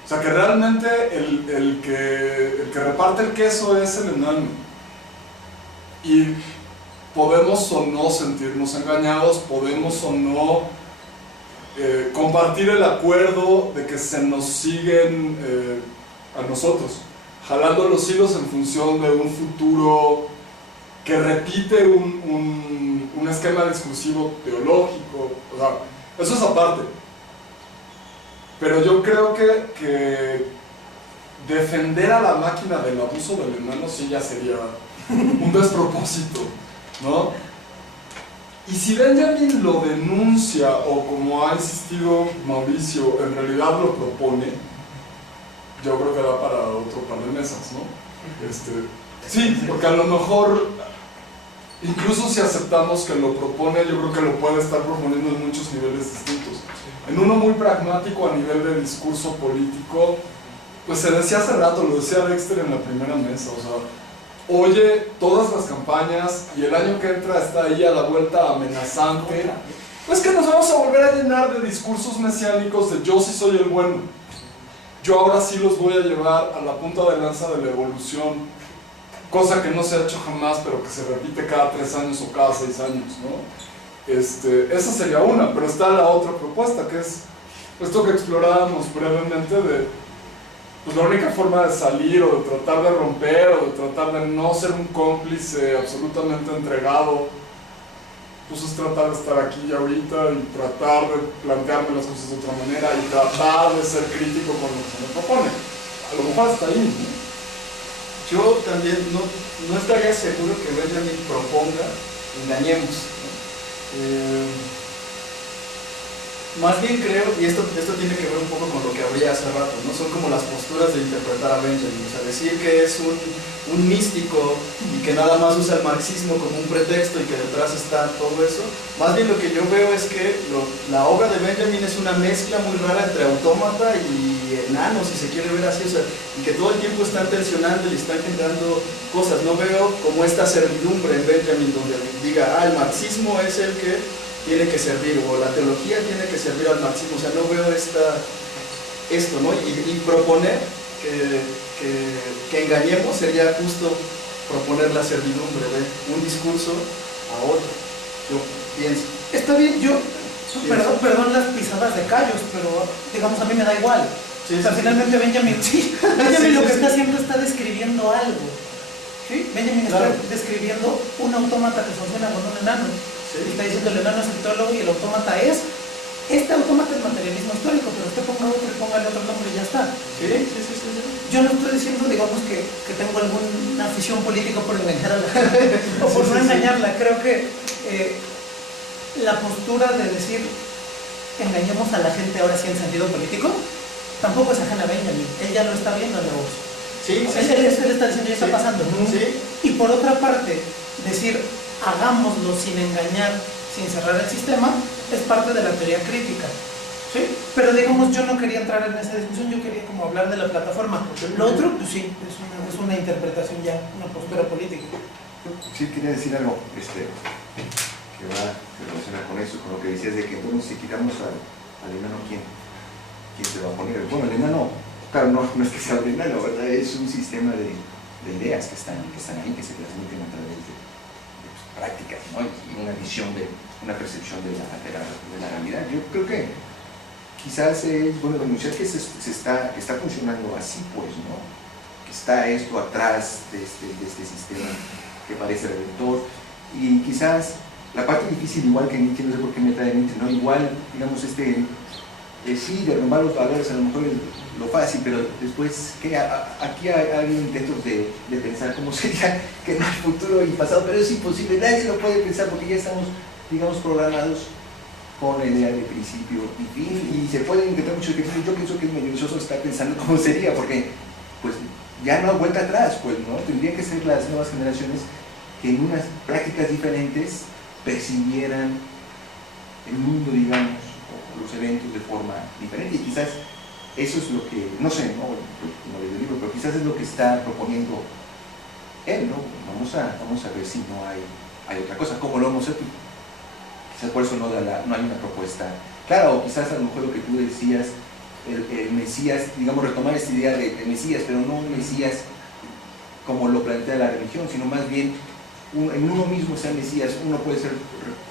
O sea, que realmente el que reparte el queso es el enano. Y podemos o no sentirnos engañados, podemos o no compartir el acuerdo de que se nos siguen a nosotros, jalando los hilos en función de un futuro que repite un esquema discursivo teológico. O sea, eso es aparte. Pero yo creo que defender a la máquina del abuso del enano sí ya sería un despropósito, ¿no? Y si Benjamin lo denuncia, o como ha insistido Mauricio, en realidad lo propone, yo creo que da para otro par de mesas, ¿no? Sí, porque a lo mejor, incluso si aceptamos que lo propone, yo creo que lo puede estar proponiendo en muchos niveles distintos. En uno muy pragmático a nivel de discurso político, pues se decía hace rato, lo decía Dexter en la primera mesa, o sea, oye todas las campañas y el año que entra está ahí a la vuelta amenazante, pues que nos vamos a volver a llenar de discursos mesiánicos de yo sí soy el bueno, yo ahora sí los voy a llevar a la punta de lanza de la evolución, cosa que no se ha hecho jamás pero que se repite cada 3 años o cada 6 años, ¿no? Esa sería una, pero está la otra propuesta, que es esto que explorábamos brevemente de pues la única forma de salir o de tratar de romper o de tratar de no ser un cómplice absolutamente entregado, pues es tratar de estar aquí y ahorita y tratar de plantearme las cosas de otra manera y tratar de ser crítico con lo que se me propone. A lo mejor hasta ahí, ¿no? Yo también no estaría seguro que Benjamin proponga engañemos, ¿no? Más bien creo, y esto tiene que ver un poco con lo que habría hace rato, ¿no? Son como las posturas de interpretar a Benjamin, o sea, decir que es un místico y que nada más usa el marxismo como un pretexto y que detrás está todo eso. Más bien lo que yo veo es que la obra de Benjamin es una mezcla muy rara entre autómata y enano, si se quiere ver así, o sea, y que todo el tiempo están tensionando y están generando cosas. No veo como esta servidumbre en Benjamin donde diga, el marxismo es el que tiene que servir, o la teología tiene que servir al marxismo, o sea, no veo esto, ¿no? Y proponer que engañemos sería justo proponer la servidumbre de un discurso a otro, yo pienso. Está bien, perdón las pisadas de callos, pero digamos a mí me da igual. Sí, o sea, finalmente Benjamin lo que está haciendo está describiendo algo. ¿Sí? Benjamin está describiendo un autómata que funciona con un enano. Sí. Está diciendo el enano es el teólogo y el autómata es. Este autómata es materialismo histórico, pero usted ponga otro y póngale otro nombre y ya está. Sí. Yo no estoy diciendo, digamos, que tengo alguna afición política por engañar a la gente o por no engañarla. Creo que la postura de decir engañemos a la gente ahora sí en sentido político tampoco es ajena a Benjamin. Él ya lo está viendo en la voz. Él está diciendo, ya está pasando. Sí. Y por otra parte, decir hagámoslo sin engañar, sin cerrar el sistema, es parte de la teoría crítica. ¿Sí? Pero digamos, yo no quería entrar en esa discusión, yo quería como hablar de la plataforma. Lo otro, pues sí, es una interpretación ya, una postura política. Sí, quería decir algo que va a relacionar con eso, con lo que decías de que, bueno, si quitamos al enano, ¿quién se va a poner? Bueno, el enano, claro, no es que sea un enano, ¿verdad? Es un sistema de ideas que están ahí, que se transmiten a través de prácticas, ¿no? Y una visión, una percepción de la realidad. Yo creo que quizás es bueno denunciar que está funcionando así, pues, ¿no? Que está esto atrás de este sistema que parece redentor, y quizás la parte difícil, igual que Nietzsche, no sé por qué me trae Nietzsche, ¿no? Igual, digamos, sí, derrumbar los valores a lo mejor es lo fácil, pero después que aquí hay intentos de pensar cómo sería que en el futuro y pasado, pero es imposible, nadie lo puede pensar porque ya estamos, digamos, programados con la idea de principio y fin, y se pueden intentar muchos ejercicios. Yo pienso que es medio vicioso estar pensando cómo sería, porque pues ya no hay vuelta atrás, pues, ¿no? Tendrían que ser las nuevas generaciones que en unas prácticas diferentes percibieran el mundo, digamos, o los eventos de forma diferente, y quizás eso es lo que, no sé, no leí el libro, pero quizás es lo que está proponiendo él, ¿no? Vamos a ver si no hay otra cosa, como lo hemos hecho. Quizás por eso no hay una propuesta clara, o quizás a lo mejor lo que tú decías, el Mesías, digamos, retomar esta idea de Mesías, pero no un Mesías como lo plantea la religión, sino más bien en uno mismo sea Mesías. Uno puede ser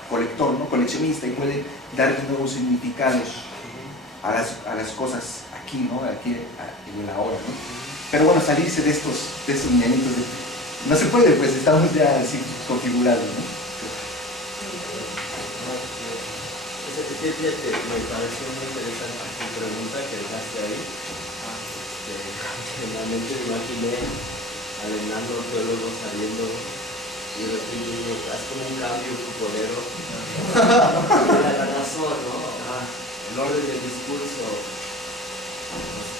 colector, ¿no? Coleccionista, y puede dar nuevos significados a las cosas aquí, ¿no? Aquí en la hora, ¿no? Pero bueno, salirse de estos lineamientos no se puede, pues estamos ya así configurados, ¿no? Me pareció muy interesante tu pregunta que dejaste ahí. Realmente me imaginé al enano teólogo saliendo y de repente digo, haz como un cambio futbolero. La razón, ¿no? El orden del discurso,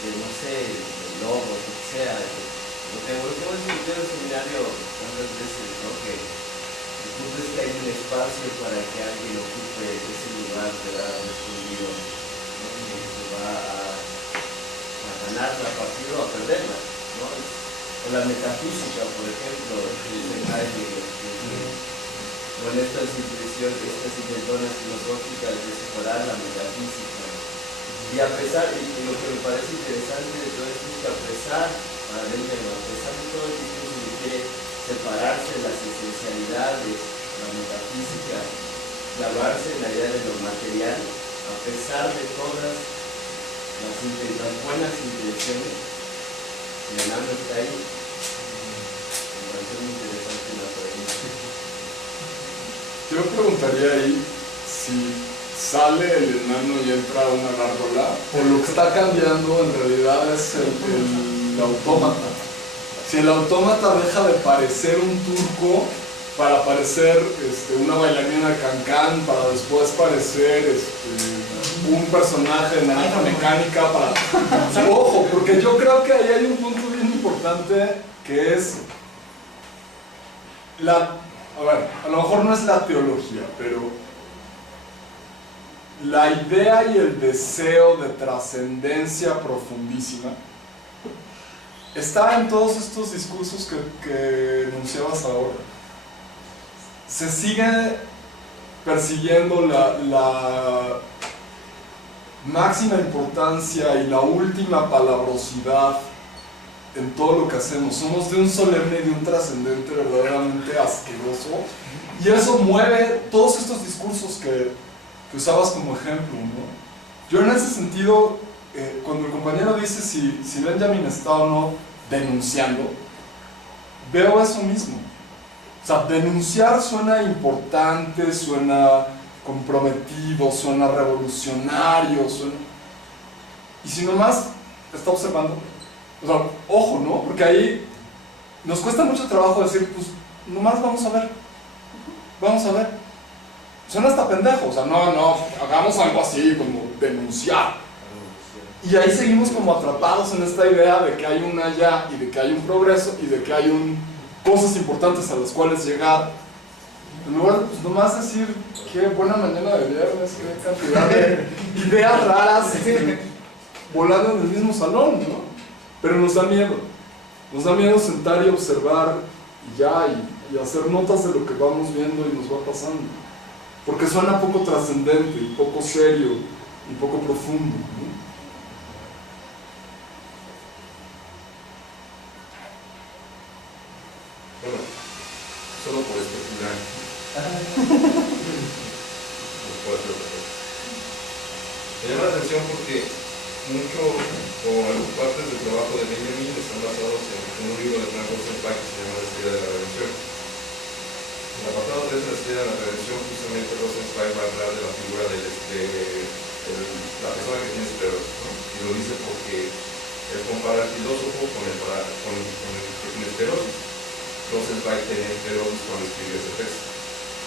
no sé, el logo, lo que sea. Lo que hemos discutido en el seminario tantas veces, ¿no? Que el punto es que hay un espacio para que alguien ocupe ese lugar que da escondido, ¿no? Que va a ganar la partida o a perderla, ¿no? O la metafísica, por ejemplo, de Heidegger, con estas intentonas filosóficas de separar la metafísica. Y a pesar, y lo que me parece interesante de todo esto es que a pesar de todo el discurso que quiere separarse de las esencialidades, la metafísica, clavarse en la idea de lo material, a pesar de todas las buenas intenciones, el enano está ahí. Me parece muy interesante la pregunta. Yo preguntaría ahí si sale el enano y entra una gárgola, o lo que está cambiando en realidad es el autómata. Si el autómata deja de parecer un turco para parecer una bailarina de cancán, para después parecer un personaje de naranja mecánica, para... Ojo, porque yo creo que ahí hay un punto bien importante que es a ver, a lo mejor no es la teología, pero la idea y el deseo de trascendencia profundísima está en todos estos discursos que enunciabas ahora. Se sigue persiguiendo la máxima importancia y la última palabrosidad en todo lo que hacemos. Somos de un solemne y de un trascendente verdaderamente asqueroso, y eso mueve todos estos discursos que usabas como ejemplo, ¿no? Yo en ese sentido, cuando el compañero dice si Benjamin está o no denunciando, veo eso mismo. O sea, denunciar suena importante, suena comprometido, suena revolucionario, y si nomás está observando, o sea, ojo, ¿no? Porque ahí nos cuesta mucho trabajo decir, pues, nomás vamos a ver. Suena hasta pendejo, o sea, no, hagamos algo así, como denunciar. Y ahí seguimos como atrapados en esta idea de que hay un allá, y de que hay un progreso, y de que hay cosas importantes a las cuales llegar. En lugar de, pues, nomás decir, qué buena mañana de viernes, qué cantidad de ideas raras volando en el mismo salón, ¿no? Pero nos da miedo sentar y observar y hacer notas de lo que vamos viendo y nos va pasando, porque suena poco trascendente y poco serio y poco profundo, ¿no? Bueno, solo por especular. Me llama la atención porque mucho o partes del trabajo de Benjamin están basados en un libro de Frank Rosenzweig que se llama La Estrella de la Redención. En el apartado 3 de La Estrella de la Redención, justamente Rosenzweig va a hablar de la figura de la persona que tiene esclerosis, ¿no? Y lo dice porque él compara al filósofo con el que tiene esclerosis. Rosenzweig tenía esclerosis cuando escribió ese texto.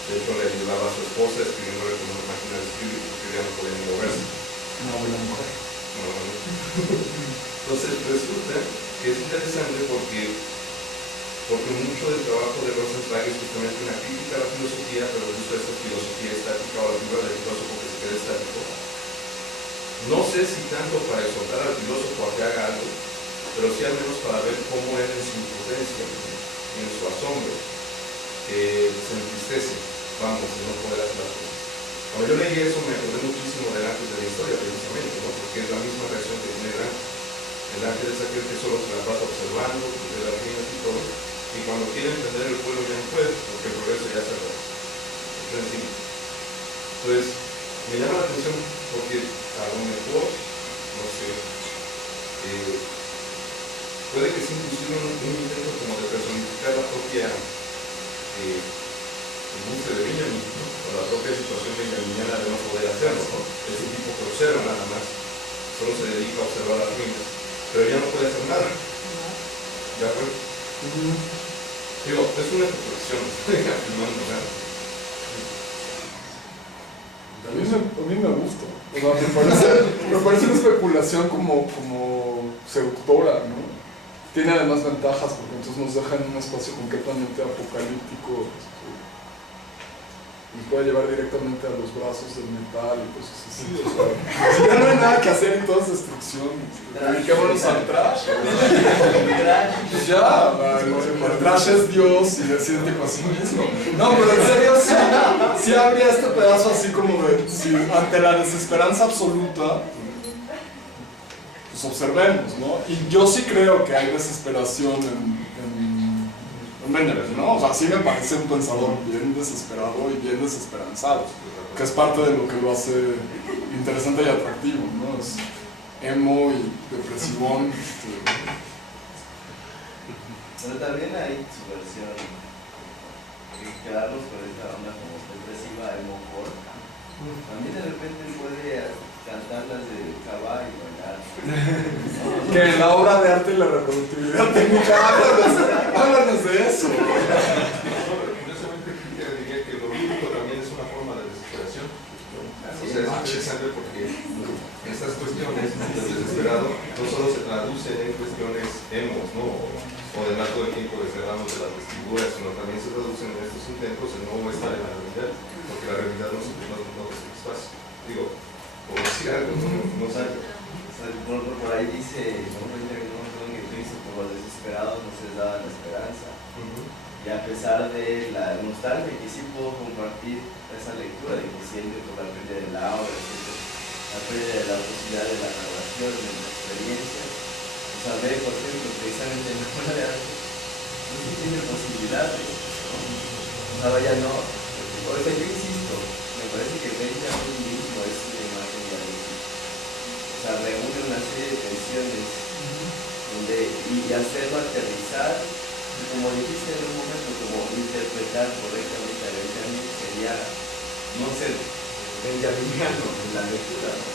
De hecho, le ayudaba a su esposa escribiéndole con una máquina de escribir porque ya no podía ni moverse. Una buena mujer. Entonces resulta que es interesante porque mucho del trabajo de Rosenzweig es justamente una crítica a la filosofía, pero el uso de esta filosofía estática o la figura del filósofo que se queda estático. No sé si tanto para exhortar al filósofo a que haga algo, pero sí al menos para ver cómo él en su impotencia y en su asombro se entristece, vamos, de no poder hacer las cosas. Cuando yo leí eso me acordé muchísimo del ángel de la historia, precisamente, ¿no? Porque es la misma reacción que tiene el ángel. El ángel es aquel que solo se la pasa observando, de las líneas y todo, y cuando quiere entender el pueblo ya no puede, porque el progreso ya se lo encima. Entonces, me llama la atención porque a lo mejor, no sé, puede que sea inclusive un intento como de personificar la propia angustia de Benjamin, ¿no? O la propia situación benjaminiana de no poder hacerlo, ¿no? Es un tipo que observa nada más, solo se dedica a observar las ruinas, pero ya no puede hacer nada. ¿De acuerdo? Digo, es una reflexión, afirmando nada. A mí me gusta. O sea, me parece una especulación como seductora, ¿no? Tiene además ventajas porque entonces nos deja en un espacio completamente apocalíptico. Nos puede llevar directamente a los brazos del metal y cosas así. O sea, si ya no hay nada que hacer y todo es destrucción, dediquémonos al trash. Pues ya, el trash es Dios y es idéntico a sí mismo. No, pero en serio sí habría este pedazo así como de, si ante la desesperanza absoluta, pues observemos, ¿no? Y yo sí creo que hay desesperación en Benjamin, ¿no? O sea, sí me parece un pensador bien desesperado y bien desesperanzado, que es parte de lo que lo hace interesante y atractivo, ¿no? Es emo y depresivón. Pero también hay su versión, quedarnos con esta onda como depresiva, emo core. También de repente puede cantar las de caballo y bailar. Que en la obra de arte y la reproductividad técnica, háblanos de eso. Curiosamente, diría que lo lúdico también es una forma de desesperación. O sea, es interesante porque estas cuestiones del desesperado no solo se traducen en cuestiones emos, ¿no? O de más todo el tiempo descerramos de las vestiduras, sino también se traducen en estos intentos de no estar en la realidad, porque la realidad no te satisface. Digo, por decir algo, no sé. Por ahí dice, que tú dices, por los desesperados no se les daba la esperanza. Y a pesar de la nostalgia que sí puedo compartir esa lectura, de que siente por la pérdida de la obra, la pérdida de la posibilidad de la narración, de la experiencia. O sea, ver, por ejemplo, precisamente en la obra de arte, no se tiene posibilidades, ¿no? O sea, vaya, no. O sea, yo insisto, me parece que Benjamin mismo es una imagen dialéctica. O sea, reúne una serie de tensiones y hacerlo aterrizar, y como dijiste en un momento, como interpretar correctamente a Benjamin sería no ser benjaminiano en la lectura, ¿no?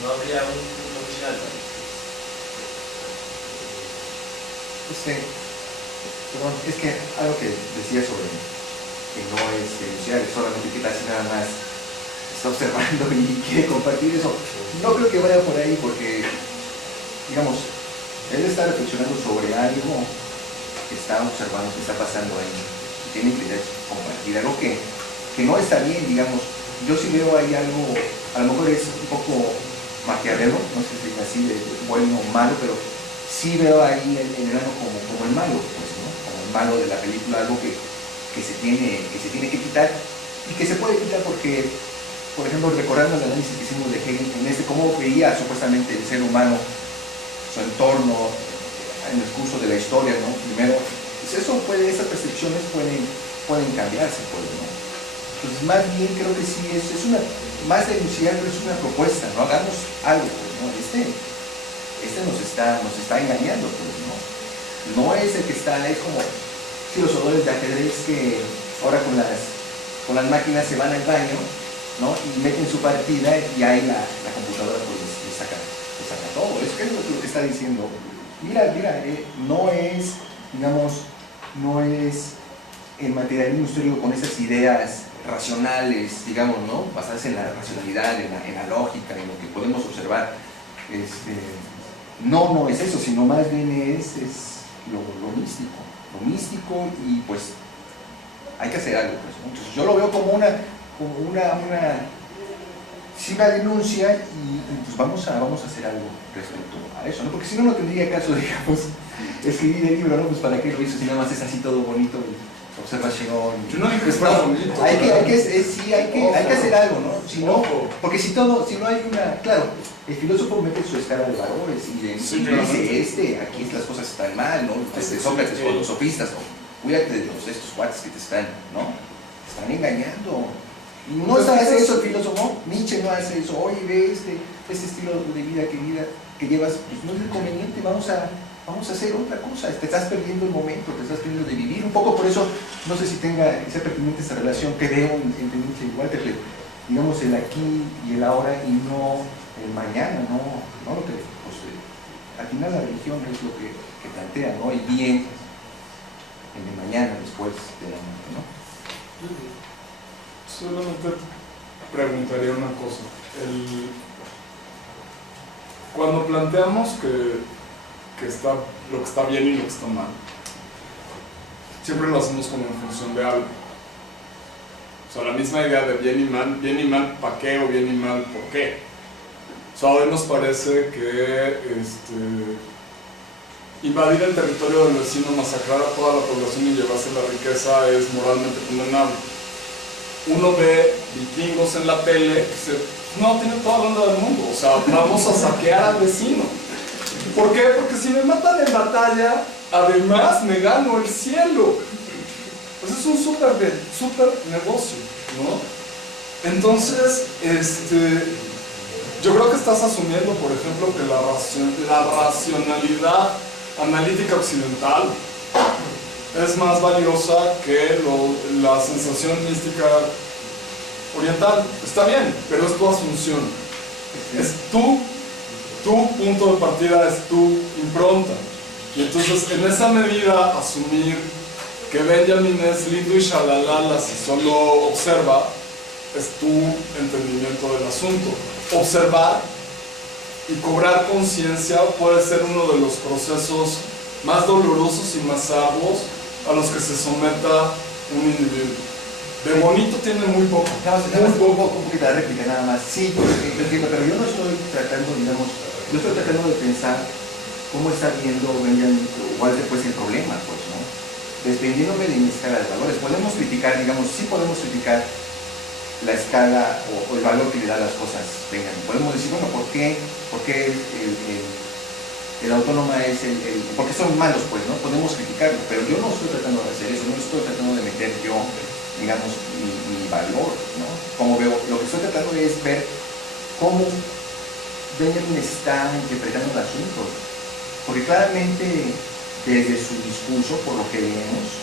No habría un punto final. Perdón, es que algo que decía sobre que no es denunciar, solamente que casi nada más está observando y quiere compartir eso. No creo que vaya por ahí porque, digamos, él está reflexionando sobre algo que está observando, que está pasando ahí, y tiene que compartir algo que no está bien, digamos. Yo sí veo ahí algo, a lo mejor es un poco maquiavelo, no sé si es así de bueno o malo, pero sí veo ahí el enano como el malo, pues, ¿no? Como el malo de la película, algo que se tiene que quitar y que se puede quitar porque, por ejemplo, recordando el análisis que hicimos de Hegel en cómo veía supuestamente el ser humano, su entorno, en el curso de la historia, ¿no? Primero, pues esas percepciones pueden cambiarse, pues, ¿no? Entonces, más bien creo que sí, es una, más de enunciar, pero es una propuesta, ¿no? Hagamos algo, pues, ¿no? Nos está engañando, pues, ¿no? No es el que está, es como si los jugadores de ajedrez que ahora con las máquinas se van al baño, ¿no? Y meten su partida y ahí la computadora pues les saca todo. Es que es lo que está diciendo. Mira, no es, digamos, no es el materialismo histórico con esas ideas racionales, digamos, ¿no? Basadas en la racionalidad, en la lógica, en lo que podemos observar. No es eso, sino más bien es lo místico y pues hay que hacer algo, pues, ¿no? Entonces yo lo veo como una denuncia y pues vamos a hacer algo respecto a eso, ¿no? Porque si no tendría caso, digamos, escribir el libro, ¿no? Pues para qué lo hizo si nada más es así todo bonito, observación. Yo no dije que fuera bonito. Hay que hacer algo, ¿no? Si no, porque si no hay una, claro, el filósofo mete su escala de valores y dice, aquí las cosas están mal, ¿no? Sócrates con los sofistas, ¿no? Cuídate de estos cuates que te están engañando. Y no hace eso el filósofo, Nietzsche no hace eso. Oye, ve este estilo de vida que llevas, pues no es conveniente, vamos a hacer otra cosa. Te estás perdiendo el momento, te estás perdiendo de vivir. Un poco por eso, no sé si sea pertinente esa relación que veo entre Nietzsche y Walter, digamos el aquí y el ahora y no el mañana, no lo que, pues, al final la religión es lo que plantea, ¿no? El bien, el de mañana, después de la muerte, ¿no? Solamente preguntaría una cosa. Cuando planteamos que está lo que está bien y lo que está mal, siempre lo hacemos como en función de algo. O sea, la misma idea de bien y mal ¿para qué? O bien y mal ¿por qué? O sea, hoy nos parece que invadir el territorio del vecino, masacrar a toda la población y llevarse la riqueza es moralmente condenable. Uno ve vikingos en la tele que dice, no, tiene toda la onda del mundo, o sea, vamos a saquear al vecino. ¿Por qué? Porque si me matan en batalla, además me gano el cielo. Pues es un súper negocio, ¿no? Entonces, yo creo que estás asumiendo, por ejemplo, que la racionalidad analítica occidental es más valiosa que la sensación mística oriental. Está bien, pero es tu asunción. Es tu punto de partida, es tu impronta. Y entonces, en esa medida, asumir que Benjamin es lindo y shalalala si solo observa, es tu entendimiento del asunto. Observar y cobrar conciencia puede ser uno de los procesos más dolorosos y más arduos a los que se someta un individuo. De bonito tiene muy poco. Un poquito de réplica nada más. Sí, entiendo, pero yo no estoy tratando, digamos, yo estoy tratando de pensar cómo está viendo Benjamin Walter pues el problema, pues, ¿no? Desprendiéndome de mi escala de valores. Podemos criticar, digamos, sí podemos criticar la escala o el valor que le da a las cosas Benjamin. Podemos decir, bueno, ¿por qué el autónoma es porque son malos, pues, ¿no? Podemos criticarlo, pero yo no estoy tratando de hacer eso, no estoy tratando de meter yo, digamos, mi valor, ¿no? Como veo, lo que estoy tratando es ver cómo Benjamin está interpretando el asunto, porque claramente desde su discurso, por lo que leemos,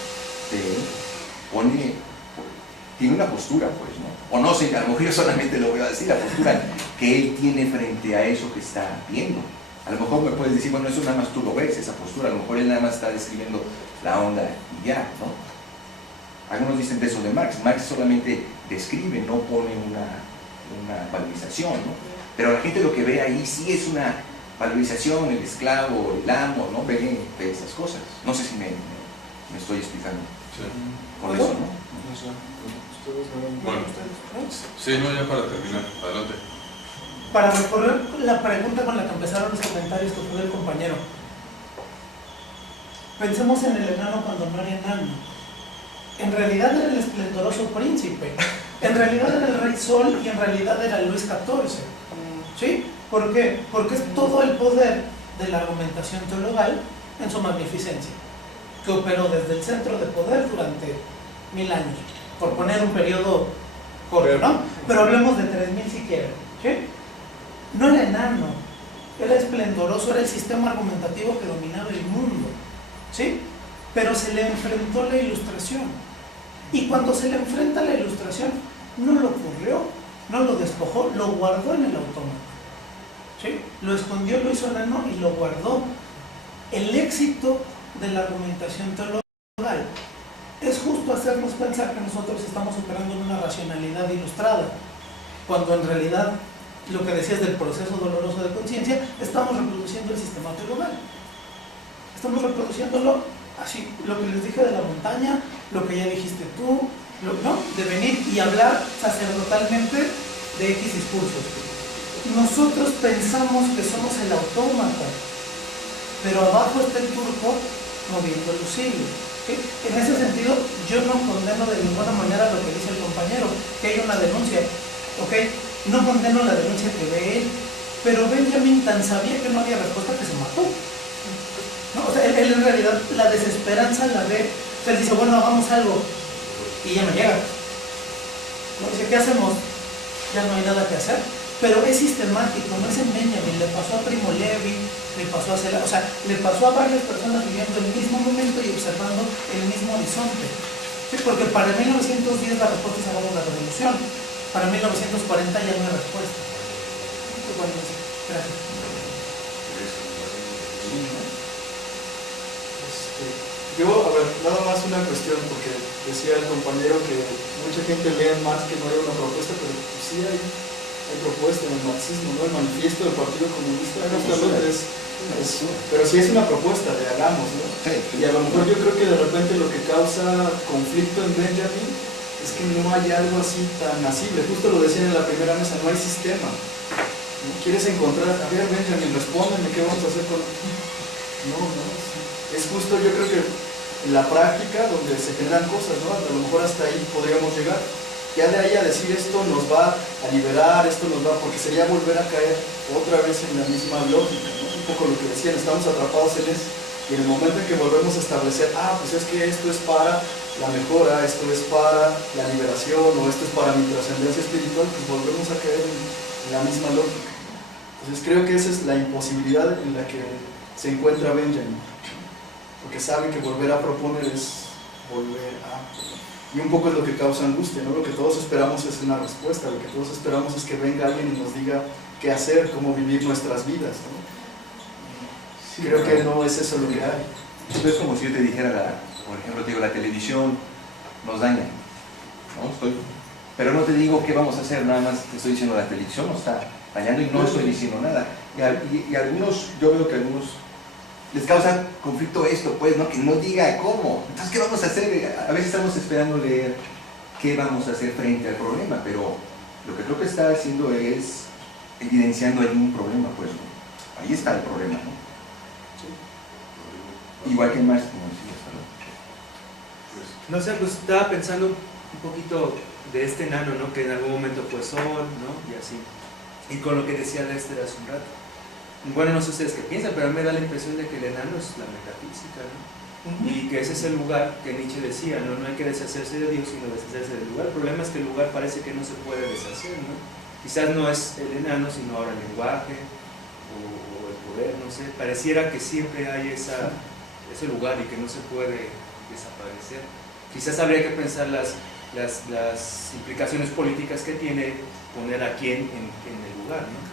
tiene una postura, pues, ¿no? O no sé, a lo mejor yo solamente lo voy a decir, la postura que él tiene frente a eso que está viendo. A lo mejor me puedes decir, bueno, eso nada más tú lo ves, esa postura, a lo mejor él nada más está describiendo la onda y ya, ¿no? Algunos dicen de eso de Marx. Marx solamente describe, no pone una valorización, ¿no? Pero la gente lo que ve ahí sí es una valorización, el esclavo, el amo, ¿no? Ve esas cosas. No sé si me estoy explicando con eso, ¿no? Bueno, sí, no, ya para terminar, adelante. Para recorrer la pregunta con la que empezaron los comentarios que fue del compañero, pensemos en el enano cuando no era enano. En realidad era el esplendoroso príncipe, en realidad era el rey Sol y en realidad era Luis XIV. ¿Sí? ¿Por qué? Porque es todo el poder de la argumentación teologal en su magnificencia, que operó desde el centro de poder durante 1000 años, por poner un periodo corto, ¿no? Pero hablemos de 3000 si quieren, ¿sí? No era enano, era esplendoroso, era el sistema argumentativo que dominaba el mundo, ¿sí? Pero se le enfrentó la ilustración, y cuando se le enfrenta la ilustración, no lo corrió, no lo despojó, lo guardó en el autómata, ¿sí? Lo escondió, lo hizo enano y lo guardó. El éxito de la argumentación teologal es justo hacernos pensar que nosotros estamos operando en una racionalidad ilustrada, cuando en realidad, lo que decías del proceso doloroso de conciencia, estamos reproduciendo el sistema teologal. Estamos reproduciéndolo así, lo que les dije de la montaña, lo que ya dijiste tú, ¿no? De venir y hablar sacerdotalmente de X discursos. Nosotros pensamos que somos el autómata, pero abajo está el turco moviendo el lucilio. ¿Sí? En ese sentido, yo no condeno de ninguna manera lo que dice el compañero, que hay una denuncia, ¿ok? No condeno la denuncia que ve él, pero Benjamin tan sabía que no había respuesta que se mató, ¿no? O sea, él en realidad la desesperanza la ve, o sea, él dice, bueno, hagamos algo, y ya no llega, ¿no? Dice, ¿qué hacemos? Ya no hay nada que hacer, pero es sistemático, no es en Benjamin, le pasó a Primo Levi, le pasó a Celan, o sea, le pasó a varias personas viviendo el mismo momento y observando el mismo horizonte, ¿sí? Porque para 1910 la respuesta es hagamos la revolución, para 1940 ya no hay respuesta. Bueno, gracias. Yo, a ver, nada más una cuestión, porque decía el compañero que mucha gente lee más que no hay una propuesta, pero pues sí hay propuesta en el marxismo, ¿no? El manifiesto del Partido Comunista pero sí es una propuesta de hagamos, ¿no? Y a lo mejor yo creo que de repente lo que causa conflicto en Benjamin es que no hay algo así tan asible. Justo lo decían en la primera mesa, no hay sistema. ¿No? ¿Quieres encontrar? A ver, Benjamin, respóndeme, ¿qué vamos a hacer con...? No, es justo, yo creo que en la práctica donde se generan cosas, ¿no? A lo mejor hasta ahí podríamos llegar. Ya de ahí a decir esto nos va a liberar, esto nos va, porque sería volver a caer otra vez en la misma lógica, ¿no? Un poco lo que decían, estamos atrapados en eso. Y en el momento en que volvemos a establecer, pues es que esto es para la mejora, esto es para la liberación, o esto es para mi trascendencia espiritual, pues volvemos a caer en la misma lógica. Entonces creo que esa es la imposibilidad en la que se encuentra Benjamin, porque sabe que volver a proponer es volver a... Y un poco es lo que causa angustia, ¿no? Lo que todos esperamos es una respuesta, lo que todos esperamos es que venga alguien y nos diga qué hacer, cómo vivir nuestras vidas, ¿no? Sí, creo que no es eso lo que hay. Esto es como si yo te dijera, por ejemplo, te digo, la televisión nos daña, ¿no? Pero no te digo qué vamos a hacer, nada más te estoy diciendo la televisión nos está dañando y no estoy diciendo nada. Y algunos, yo veo que a algunos les causa conflicto esto, pues, ¿no? Que no diga cómo. Entonces, ¿qué vamos a hacer? A veces estamos esperando leer qué vamos a hacer frente al problema, pero lo que creo que está haciendo es evidenciando ahí un problema, pues, ¿no? Ahí está el problema, ¿no? Sí. Igual que en Marx, como decías, ¿no? No sé, pues estaba pensando un poquito de este enano, ¿no? Que en algún momento fue sol, ¿no? Y así. Y con lo que decía Lester hace un rato. Bueno, no sé ustedes qué piensan, pero a mí me da la impresión de que el enano es la metafísica, ¿no? Y que ese es el lugar que Nietzsche decía, ¿no? No hay que deshacerse de Dios, sino deshacerse del lugar. El problema es que el lugar parece que no se puede deshacer, ¿no? Quizás no es el enano, sino ahora el lenguaje o el poder, no sé. Pareciera que siempre hay ese lugar y que no se puede desaparecer. Quizás habría que pensar las implicaciones políticas que tiene poner a quién en el lugar, ¿no?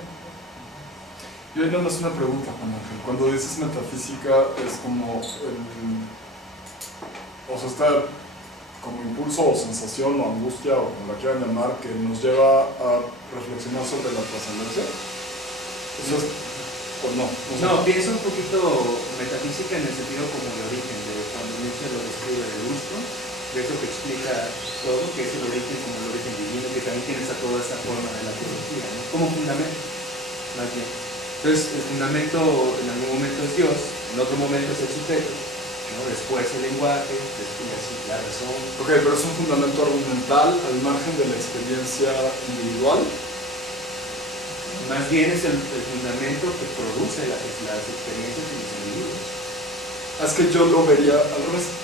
Yo hay nada más una pregunta, Juan Ángel. Cuando dices metafísica, es como o sea, está como impulso o sensación o angustia o como la quieran llamar, que nos lleva a reflexionar sobre la trascendencia. ¿Eso es o no? No, pienso un poquito metafísica en el sentido como de origen, de cuando Nietzsche lo describe de lustro, de eso que explica todo, que es el origen como el origen divino, que también tienes a toda esa forma de la teología, ¿no? Como fundamento, más bien. Entonces, el fundamento en algún momento es Dios, en otro momento es el sujeto, ¿no? Después el lenguaje, después la razón. Ok, pero es un fundamento argumental al margen de la experiencia individual. Más bien es el fundamento que produce las experiencias de los individuos. Es que yo lo vería al revés.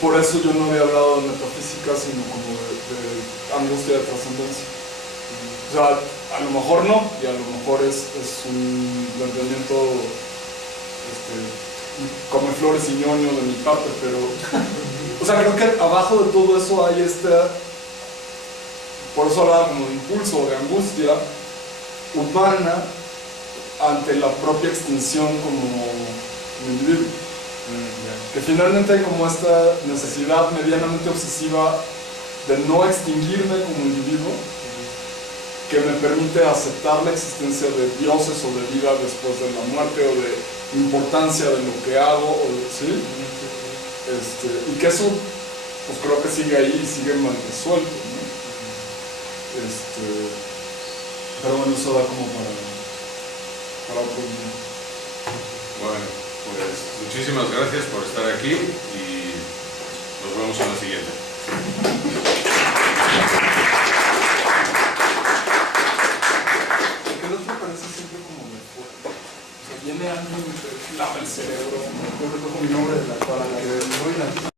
Por eso yo no había hablado de metafísica, sino como de angustia de trascendencia. O sea, a lo mejor no, y a lo mejor es un planteamiento come flores y ñoño de mi parte, pero o sea, creo que abajo de todo eso hay por eso hablaba como de impulso, de angustia humana ante la propia extinción como individuo. Que finalmente hay como esta necesidad medianamente obsesiva de no extinguirme como individuo, que me permite aceptar la existencia de dioses o de vida después de la muerte o de importancia de lo que hago, ¿sí? Y que eso, pues creo que sigue ahí y sigue mal resuelto, ¿no? Pero bueno, eso da como para otro día. Bueno, pues muchísimas gracias por estar aquí y nos vemos en la siguiente. Porque el otro parece siempre como de fuera. O sea, viene alguien y te lava el cerebro, me acuerdo con mi nombre de la cual la que